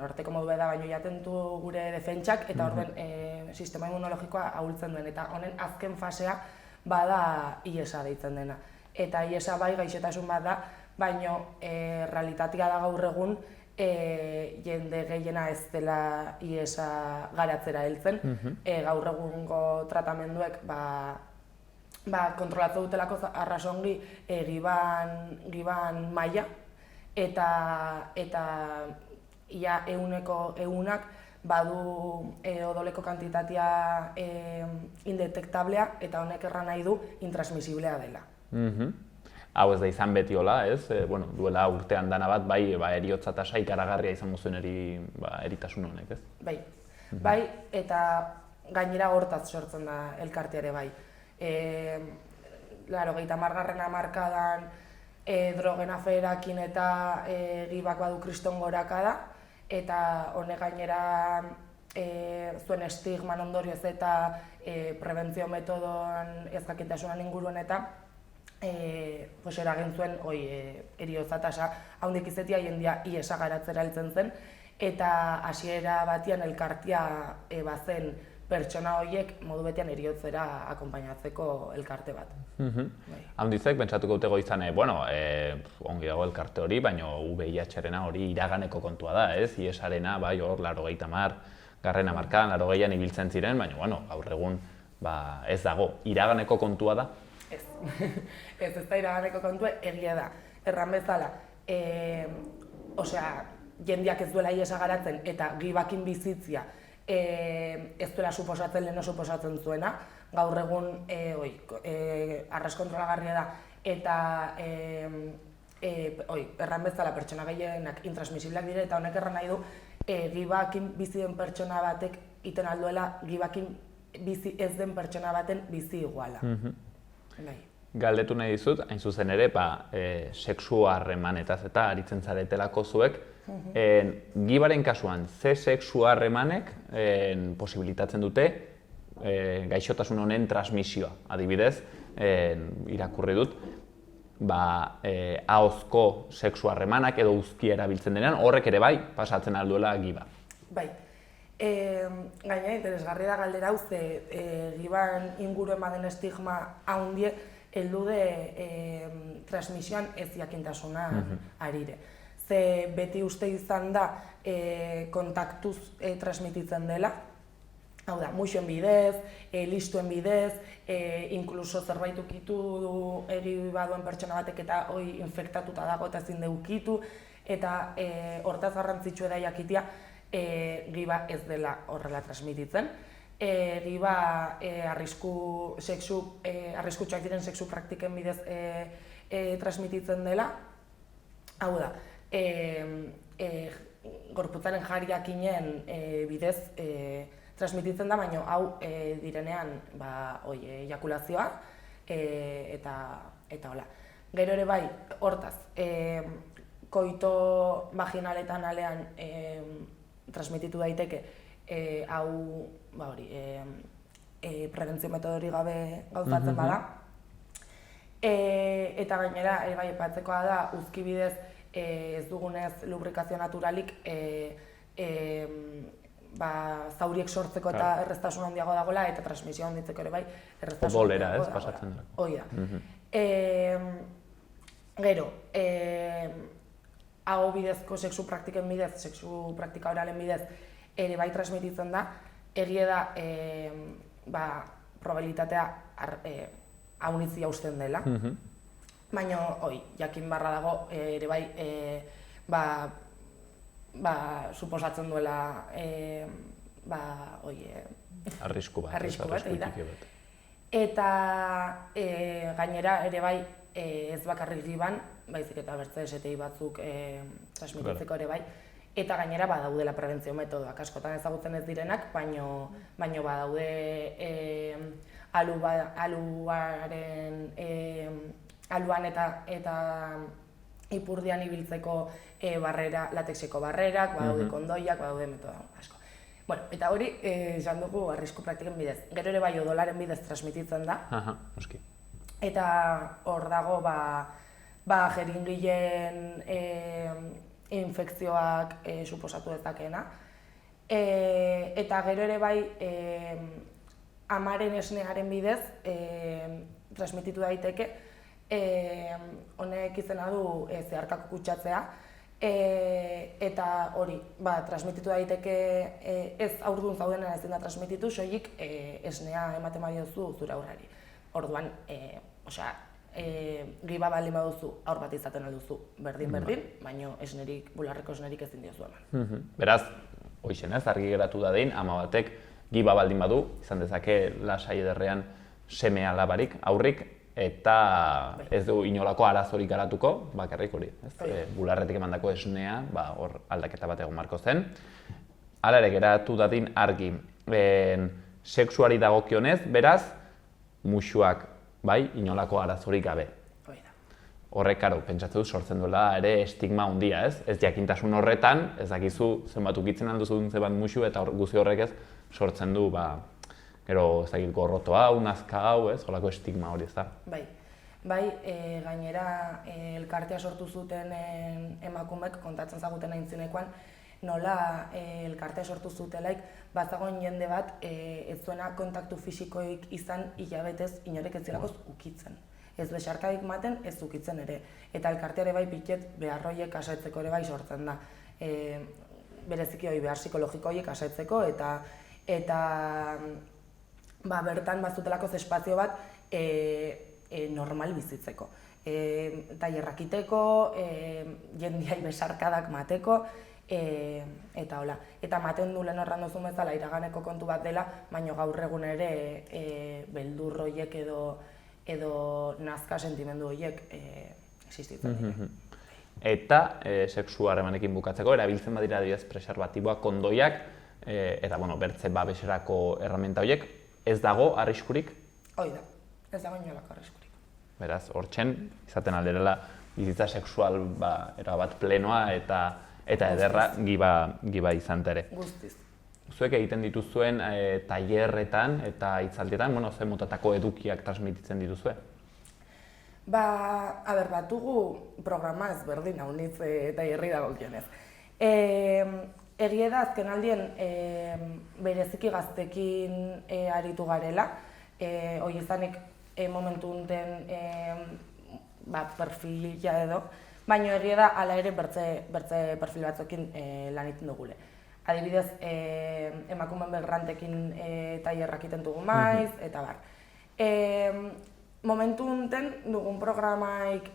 arteko modu da, baina jatentu gure defentsak, eta orden sistema immunologikoa ahultzen duen, eta honen azken fasea bada IESa deitzen dena. Eta IESa bai gaixotasun bat da, baina realitatea da gaur egun jende gehiena ez dela IESa garatzera heltzen. Gaur egungo tratamenduek kontrolatzen dutelako arrasongi giban maila, eta ia 100% badu odoleko kantitatea indetektablea, eta honek erran nahi du intransmisiblea dela. Hau ez da izan beti hola, ez? Duela urtean dana bat, bai, eriotza tasa ikaragarria izan zuen eritasun honek, ez? Bai, eta gainera hortaz sortzen da elkartea ere bai. 30. hamarkadan drogen aferakin eta gibak badu kriston gorakada, eta honek gainera zuen estigman ondorioz eta prebentzio metodoan ezjakintasunan inguruen eta eragin zuen eriotza tasa haundik izetia jendia IESa garatzera heltzen zen, eta hasiera batian elkartea bazen pertsona horiek modu betean eriotzera akonpainatzeko elkarte bat. Haundizek, pentsatuko dutego izan, ongi dago elkarte hori, baina VIH-arena hori iraganeko kontua da, ez? IESarena, bai, hor, 80. hamarkadan, 80an ibiltzen ziren, baina, gaur egun ez dago. Iraganeko kontua da? Ez da iraganeko kontua, egia da. Erran bezala, jendeak ez duela IESa garatzen eta gibakin bizitzia ez duela suposatzen leheno suposatzen zuena, gaur egun arras kontrolagarria da, eta erran bezala pertsona gehienak intransmisibleak dire, eta honek erran nahi du gibakin bizi den pertsona batek iten alduela gibakin bizi ez den pertsona baten bizi iguala. Galdetu nahi dizut, hain zuzen ere, sexu harremanetaz eta aritzen zaretelako zuek, gibaren kasuan, ze sexu harremanek posibilitatzen dute gaixotasun honen transmisioa. Adibidez, irakurri dut, ahozko sexu harremanak edo uzki erabiltzen denean, horrek ere bai pasatzen alduela giba. Bai. Gaina interesgarri da galdera hau, ze giban inguruen baden estigma haundie heldu de transmisioan ez jakintasuna arire. Ze beti uste izan da kontaktuz transmititzen dela, hau da, muixoen bidez, listuen bidez, inkluso zerbait ukitu giba duen pertsona batek eta hoi infektatuta dago eta ezin ukitu, eta hortaz garrantzitsua da jakitea giba ez dela horrela transmititzen. Giba arriskutsuak diren sexu praktiken bidez transmititzen dela, hau da, gorputzaren jariakinen bidez transmititzen da, baina hau direnean ejakulazioa eta hola. Gero ere bai, hortaz, koito vaginaletan alean transmititu daiteke hau prebentzio metodori gabe gauzatzen bada. Eta gainera, bai, epatzekoa da, uzki bidez ez dugunez lubrikazio naturalik zauriek sortzeko eta erreztasun handiago dagoela eta transmisio handitzeko ere bai erreztasun odolera, ez, pasatzen da. Hoi da. Gero, hago bidezko sexu praktiken bidez, sexu praktika oralen bidez, ere bai transmititzen da, egia da probabilitatea haunitzi hausten dela. Baina, jakin barra dago, ere bai, suposatzen duela, arrisku bat, Eta gainera, ere bai, ez bakarrik giban, baizik eta bertze STI batzuk transmititzeko ere bai, eta gainera badaudela prebentzio metodoak, askotan ezagutzen ez direnak, baina badaude aluan eta ipurdian ibiltzeko latexeko barrerak, badaude kondoiak, badaude metoda asko. Bueno, eta hori, esan dugu arrisku praktiken bidez. Gero ere bai odolaren bidez transmititzen da. Noski. Eta hor dago, jeringileen infekzioak suposatu dezakeena. Eta gero ere bai, amaren esnearen bidez transmititu daiteke, honek izena du zeharkako kutsatzea, eta hori, transmititu daiteke ez haurdun zaudena ezin da transmititu, soilik esnea ematen badiozu zure haurrari. Orduan, griba baldin baduzu haur bat izaten alduzu berdin, baina bularreko esnerik ezin diozu eman. Beraz, hoixen ez, argi geratu dadin, ama batek giba baldin badu, izan dezake lasai ederrean seme alabarik, aurrik, eta ez du inolako arazorik garatuko, bakarrik hori, bularretik emandako esnea, hor aldaketa bat egon marko zen. Hala ere, geratu dadin argi, sexuari dagokionez, beraz, musuak, inolako arazorik gabe. Horrek, karo, pentsatzen dut sortzen duela ere estigma handia, ez? Ez jakintasun horretan, ez dakizu zenbat ukitzen alduzun zenbat musu eta guzi horrek ez sortzen du, gero ez dakit gorroto hau, nazka hau, ez? Holako estigma hori, ez da? Gainera elkartea sortu zuten emakumek kontatzen zaguten aintzinekoan, nola elkartea sortu zutelaik, bazagoen jende bat ez zuena kontaktu fisikoik izan hilabetez inorek ez zielakoz ukitzen. Ez besarkadik maten, ez ukitzen ere. Eta elkartea ere bai piket beharroiek asetzeko ere bai sortzen da. Bereziki hori behar psikologiko horiek asetzeko eta bertan bazutelako espazio bat normal bizitzeko. Tailerrak iteko, jendiai besarkadak mateko, eta hola. Eta maten du lehen horran duzun bezala iraganeko kontu bat dela, baina gaur egun ere beldur horiek edo nazka sentimendu horiek existitzen dira. Eta sexu harremanekin bukatzeko, erabiltzen badira adibidez preserbatiboak, kondoiak, eta bertze babeserako erraminta horiek, ez dago arriskurik? Hoi da, ez dago inolako arriskurik. Beraz, hortzen, izaten alderela bizitza sexual erabat plenoa eta ederra giba izan ere. Guztiz. Zuek egiten dituzuen tailerretan eta hitzaldietan, ze motatako edukiak transmititzen dituzue? Batugu programa ezberdin haunitz tailerri dagokionez. Egia da azken aldien bereziki gaztekin aritu garela, hori izanik momentu unten perfila edo, baina egia da hala ere bertze perfil batzuekin lan egiten dugule. Adibidez, emakumeen berrantekin tailerrak egiten dugu maiz, eta bar. Momentu unten dugun programaik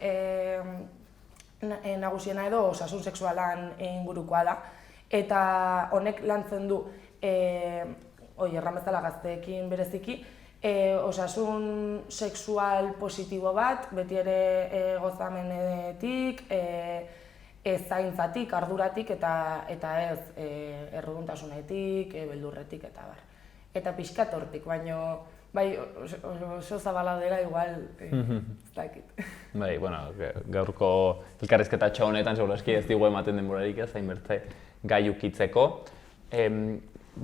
nagusiena edo osasun sexualan ingurukoa da, eta honek lantzen du, erran bezala gazteekin bereziki, osasun sexual positibo bat, beti ere gozamenetik, zaintzatik, arduratik eta ez erruduntasunetik, beldurretik eta bar. Eta pixkat hortik, baina oso zabala dela igual ez dakit. Gaurko elkarrizketatxo honetan segurazki ez digu ematen denborarik ez, hainbertze gai ukitzeko.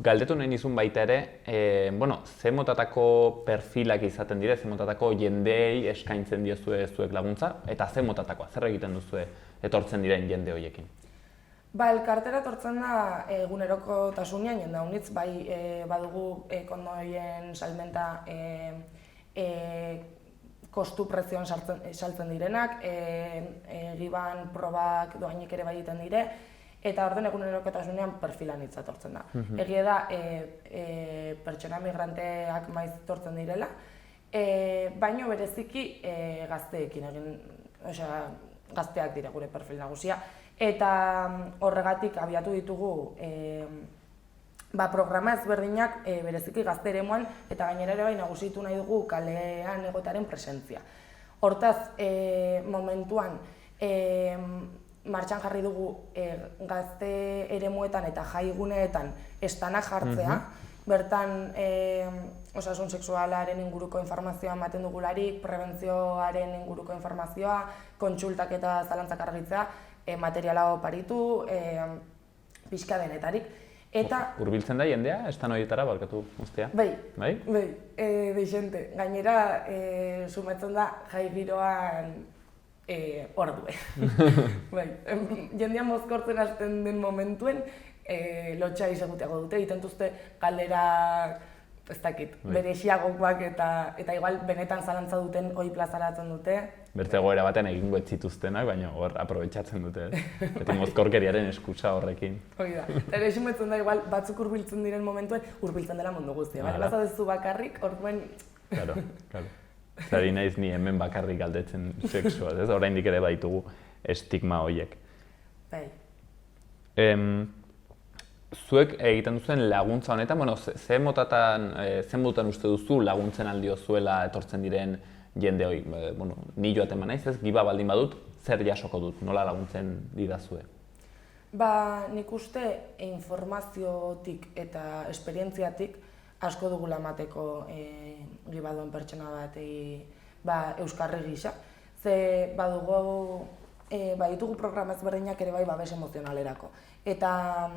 Galdetu nahi nizun baita ere, ze motatako perfilak izaten dire, ze motatako jendeei eskaintzen diozue zuek laguntza, eta ze motatakoa, zer egiten duzue etortzen diren jende horiekin? Elkartera etortzen da egunerokotasunean jende haunitz, badugu kondoien salmenta kostu prezioan saltzen direnak, giban probak doainik ere bai egiten dire, eta orden egunerokotasunean perfilan hitza etortzen da. Egia da, pertsona migranteak maiz etortzen direla, baina bereziki gazteekin egin, gazteak dira gure perfil nagusia, eta horregatik abiatu ditugu programa ezberdinak bereziki gazte eremuan, eta gainera ere bai nagusitu nahi dugu kalean egotaren presentzia. Hortaz, momentuan martxan jarri dugu gazte eremuetan eta jaiguneetan estanak jartzea, bertan osasun sexualaren inguruko informazioa ematen dugularik, prebentzioaren inguruko informazioa, kontsultak eta zalantzak argitzea, materiala oparitu, pixka denetarik. Eta... Hurbiltzen da jendea, estan horietara, barkatu guztia? Bai, bai, deixente. Gainera, sumetzen da jai giroan ordue. Bai, jendea mozkortzen hasten den momentuen, lotxa izagutiago dute, egiten duzte galdera, ez dakit, berexiagokoak eta igual benetan zalantza duten hori plazaratzen dute. Bertze goera baten egingo ez zituztenak, baina hor aprobetxatzen dute, eta mozkorkeriaren eskusa horrekin. Hori da, eta ere esimetzen da igual batzuk hurbiltzen diren momentuen, hurbiltzen dela mundu guztia, baina bazadezu bakarrik, orduen... Claro. Zari naiz ni hemen bakarrik galdetzen sexua, ez? Oraindik ere baitugu estigma horiek. Bai. Zuek egiten duzuen laguntza honetan, ze motan uste duzu laguntzen aldiozuela etortzen diren jende hori? Ni joaten naiz ez, giba baldin badut, zer jasoko dut, nola laguntzen didazue? Nik uste informaziotik eta esperientziatik asko dugula emateko giba duen pertsona bat euskarri gisa. Ze baditugu programa ezberdinak ere bai babes emozionalerako. Eta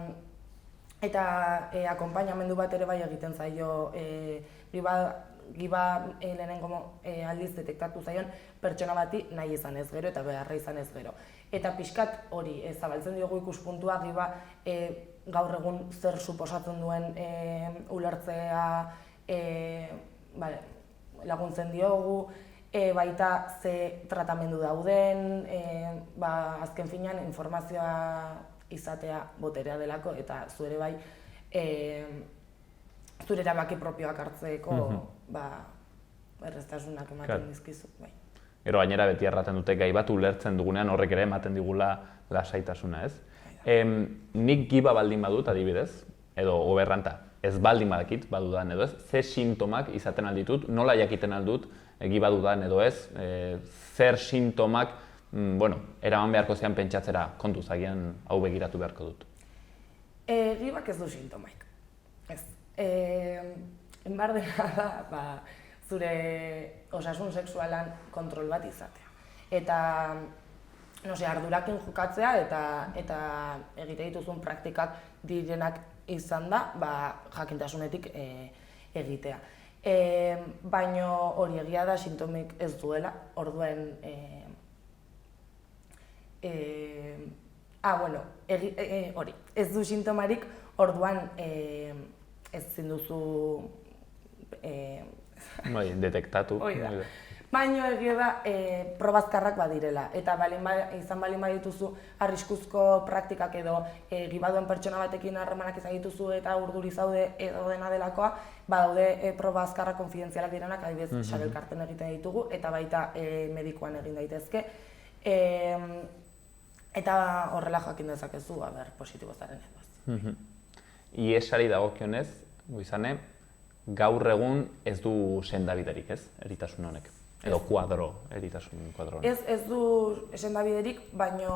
akonpainamendu bat ere bai egiten zaio giba lehenengo aldiz detektatu zaion pertsona bati nahi izan ez gero eta beharra izan ez gero. Eta pixkat hori zabaltzen diogu ikuspuntua giba gaur egun zer suposatzen duen ulertzea laguntzen diogu, baita ze tratamendu dauden, azken finean informazioa izatea boterea delako eta zu ere bai zure erabaki propioak hartzeko erreztasunak ematen dizkizu. Gero gainera beti erraten dute gai bat ulertzen dugunean horrek ere ematen digula lasaitasuna, ez? Nik giba baldin badut adibidez, edo oberranta, ez baldin badakit badudan edo ez, ze sintomak izaten alditut, nola jakiten aldut giba dudan edo ez, zer sintomak eraman beharko zean pentsatzera kontuz agian hau begiratu beharko dut. Gibak ez du sintomaik. Ez. Enbar dena da zure osasun sexualan kontrol bat izatea. Eta ardurakin jokatzea eta egite dituzun praktikak direnak izan da jakintasunetik egitea. Baina hori egia da sintomik ez duela, orduen hori, ez du sintomarik, orduan ezin duzu detektatu. Baina egia da probazkarrak badirela, eta izan balin badituzu arriskuzko praktikak edo giba duen pertsona batekin harremanak izan dituzu eta urduri zaude edo dena delakoa, badaude probazkarrak konfidentzialak direnak, adibidez sabelkarten egiten ditugu eta baita medikuan egin daitezke. Eta horrela jakin dezakezu, positibo zaren edo. IESari dagokionez, Goizane, gaur egun ez du sendabiderik, ez, eritasun honek? Edo eritasun kuadro honek? Ez du sendabiderik, baina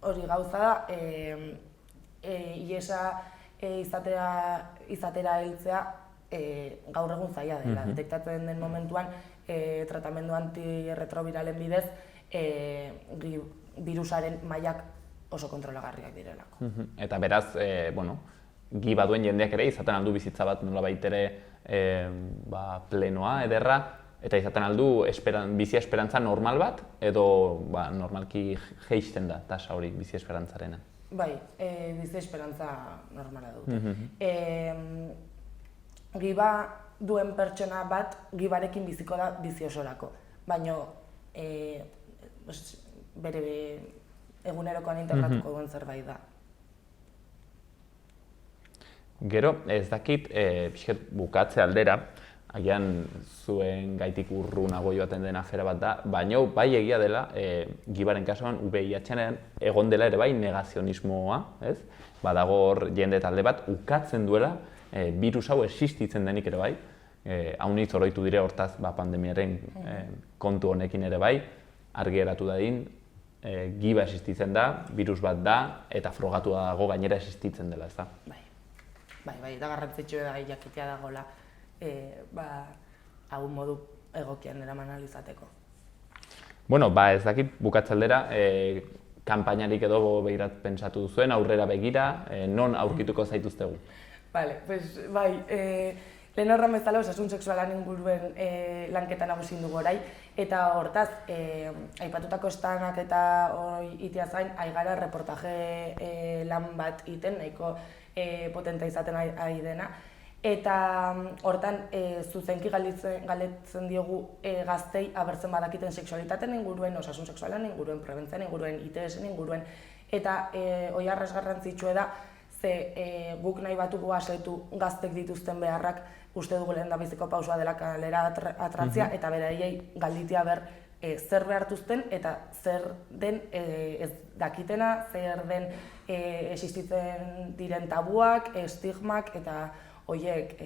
hori gauza da, IESa izatera heltzea gaur egun zaila dela. Detektatzen den momentuan, tratamendu antirretrobiralen bidez, virusaren mailak oso kontrolagarriak direlako. Eta beraz, giba duen jendeak ere izaten aldu bizitza bat nolabait ere plenoa, ederra, eta izaten aldu bizi esperantza normal bat, edo normalki jeisten da tasa hori bizi esperantzarena? Bai, bizi esperantza normala dute. Giba duen pertsona bat gibarekin biziko da bizi osorako, baina bere egunerokoan integratuko duen zerbait da. Gero, ez dakit, bukatze aldera, agian zuen gaitik urrunago joaten den afera bat da, baina bai egia dela, gibaren kasuan, VIH-ean egon dela ere bai negazionismoa, ez? Badago hor jende talde bat ukatzen duela, virus hau existitzen denik ere bai, haunitz oroitu dire hortaz pandemiaren kontu honekin ere bai, argi geratu dadin, giba existitzen da, virus bat da, eta frogatua dago gainera existitzen dela, ez da? Bai, eta garrantzitsua da jakitea dagoela hau modu egokian eraman ahal izateko. Bueno, ez dakit bukatzaldera, kanpainarik edo begirat pentsatu duzuen, aurrera begira, non aurkituko zaituztegu? Bale, pues bai, lehen horren bezala osasun sexualan inguruen lanketa nagusin dugu orai, eta hortaz, aipatutako estanak eta hori itea zain, aigara reportaje lan bat iten, nahiko potenta izaten ari dena. Eta hortan, zuzenki galdetzen diogu gaztei abertzen badakiten sexualitateen inguruen, osasun sexualan inguruen, prebentzian inguruen, ITS-en inguruen, eta hori arras garrantzitsua da, ze guk nahi batugu asetu gaztek dituzten beharrak, uste dugu lehen da biziko pausua dela kalera atratzea, eta beraiei galditia zer behartuzten eta zer den ez dakitena, zer den existitzen diren tabuak, estigmak eta horiek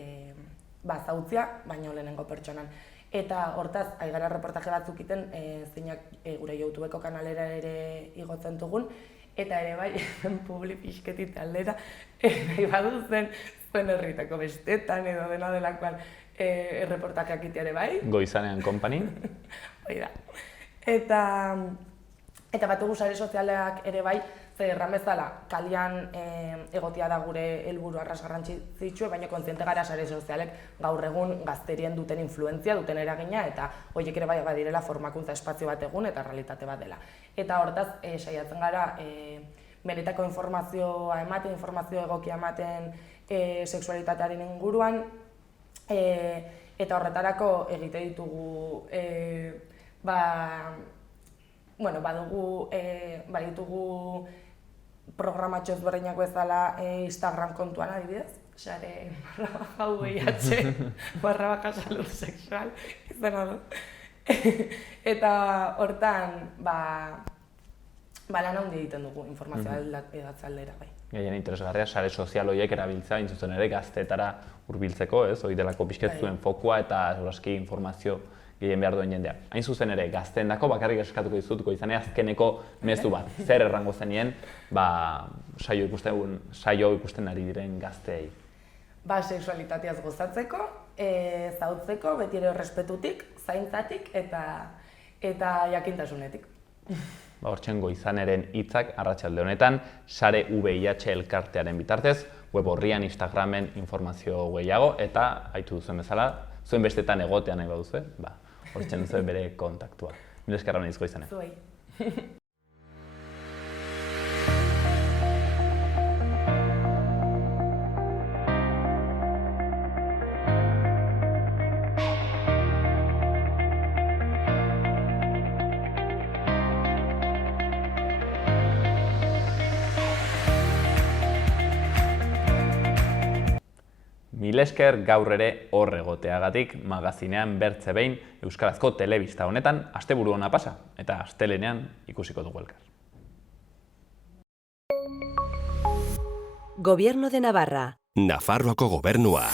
bazautzia, baino lehenengo pertsonan. Eta hortaz, aigara reportaje batzuk iten, zeinak gure YouTubeko kanalera ere igotzen dugun, eta ere bai, publi pixketit aldera, nahi baduzen zuen herritako bestetan edo dena delakoan reportajeak ite ere bai. Goizanean Company. Hoi da. Eta batugu sare sozialeak ere bai, ze erran bezala, kalian egotia da gure helburu arras garrantzitsua, baina kontziente gara sare sozialek gaur egun gazterien duten influentzia, duten eragina, eta horiek ere bai badirela formakuntza espazio bat egun eta realitate bat dela. Eta hortaz, saiatzen gara, benetako informazioa ematen, informazio egokia ematen sexualitatearen inguruan, eta horretarako egite ditugu baditugu programatxo ezberdinak bezala Instagram kontuan adibidez, sare _VIH/salud sexual izena du. Eta hortan lan handi egiten dugu informazioa edatze aldera bai. Gehien interesgarria, sare sozial horiek erabiltzea, intzuzen ere gaztetara hurbiltzeko, ez? Hori delako pixket zuen fokua eta segurazki informazio gehien behar duen jendea. Hain zuzen ere, gazteendako bakarrik eskatuko dizutuko izanea azkeneko mezu bat. Zer errango zenien, saio ikusten ari diren gazteei? Sexualitateaz gozatzeko, zautzeko, beti ere errespetutik, zaintzatik eta jakintasunetik. Hortxen Goizaneren hitzak arratsalde honetan, sare VIH elkartearen bitartez, web orrian, Instagramen informazio gehiago, eta haitu duzuen bezala, zuen bestetan egotean nahi baduzue, hortxen duzue bere kontaktua. Mila esker hona izko izanen. Zuei. Mila esker gaur ere hor egoteagatik magazinean bertze behin euskarazko telebista honetan asteburu ona pasa eta astelehenean ikusiko dugu elkar. Gobierno de Navarra. Nafarroako gobernua.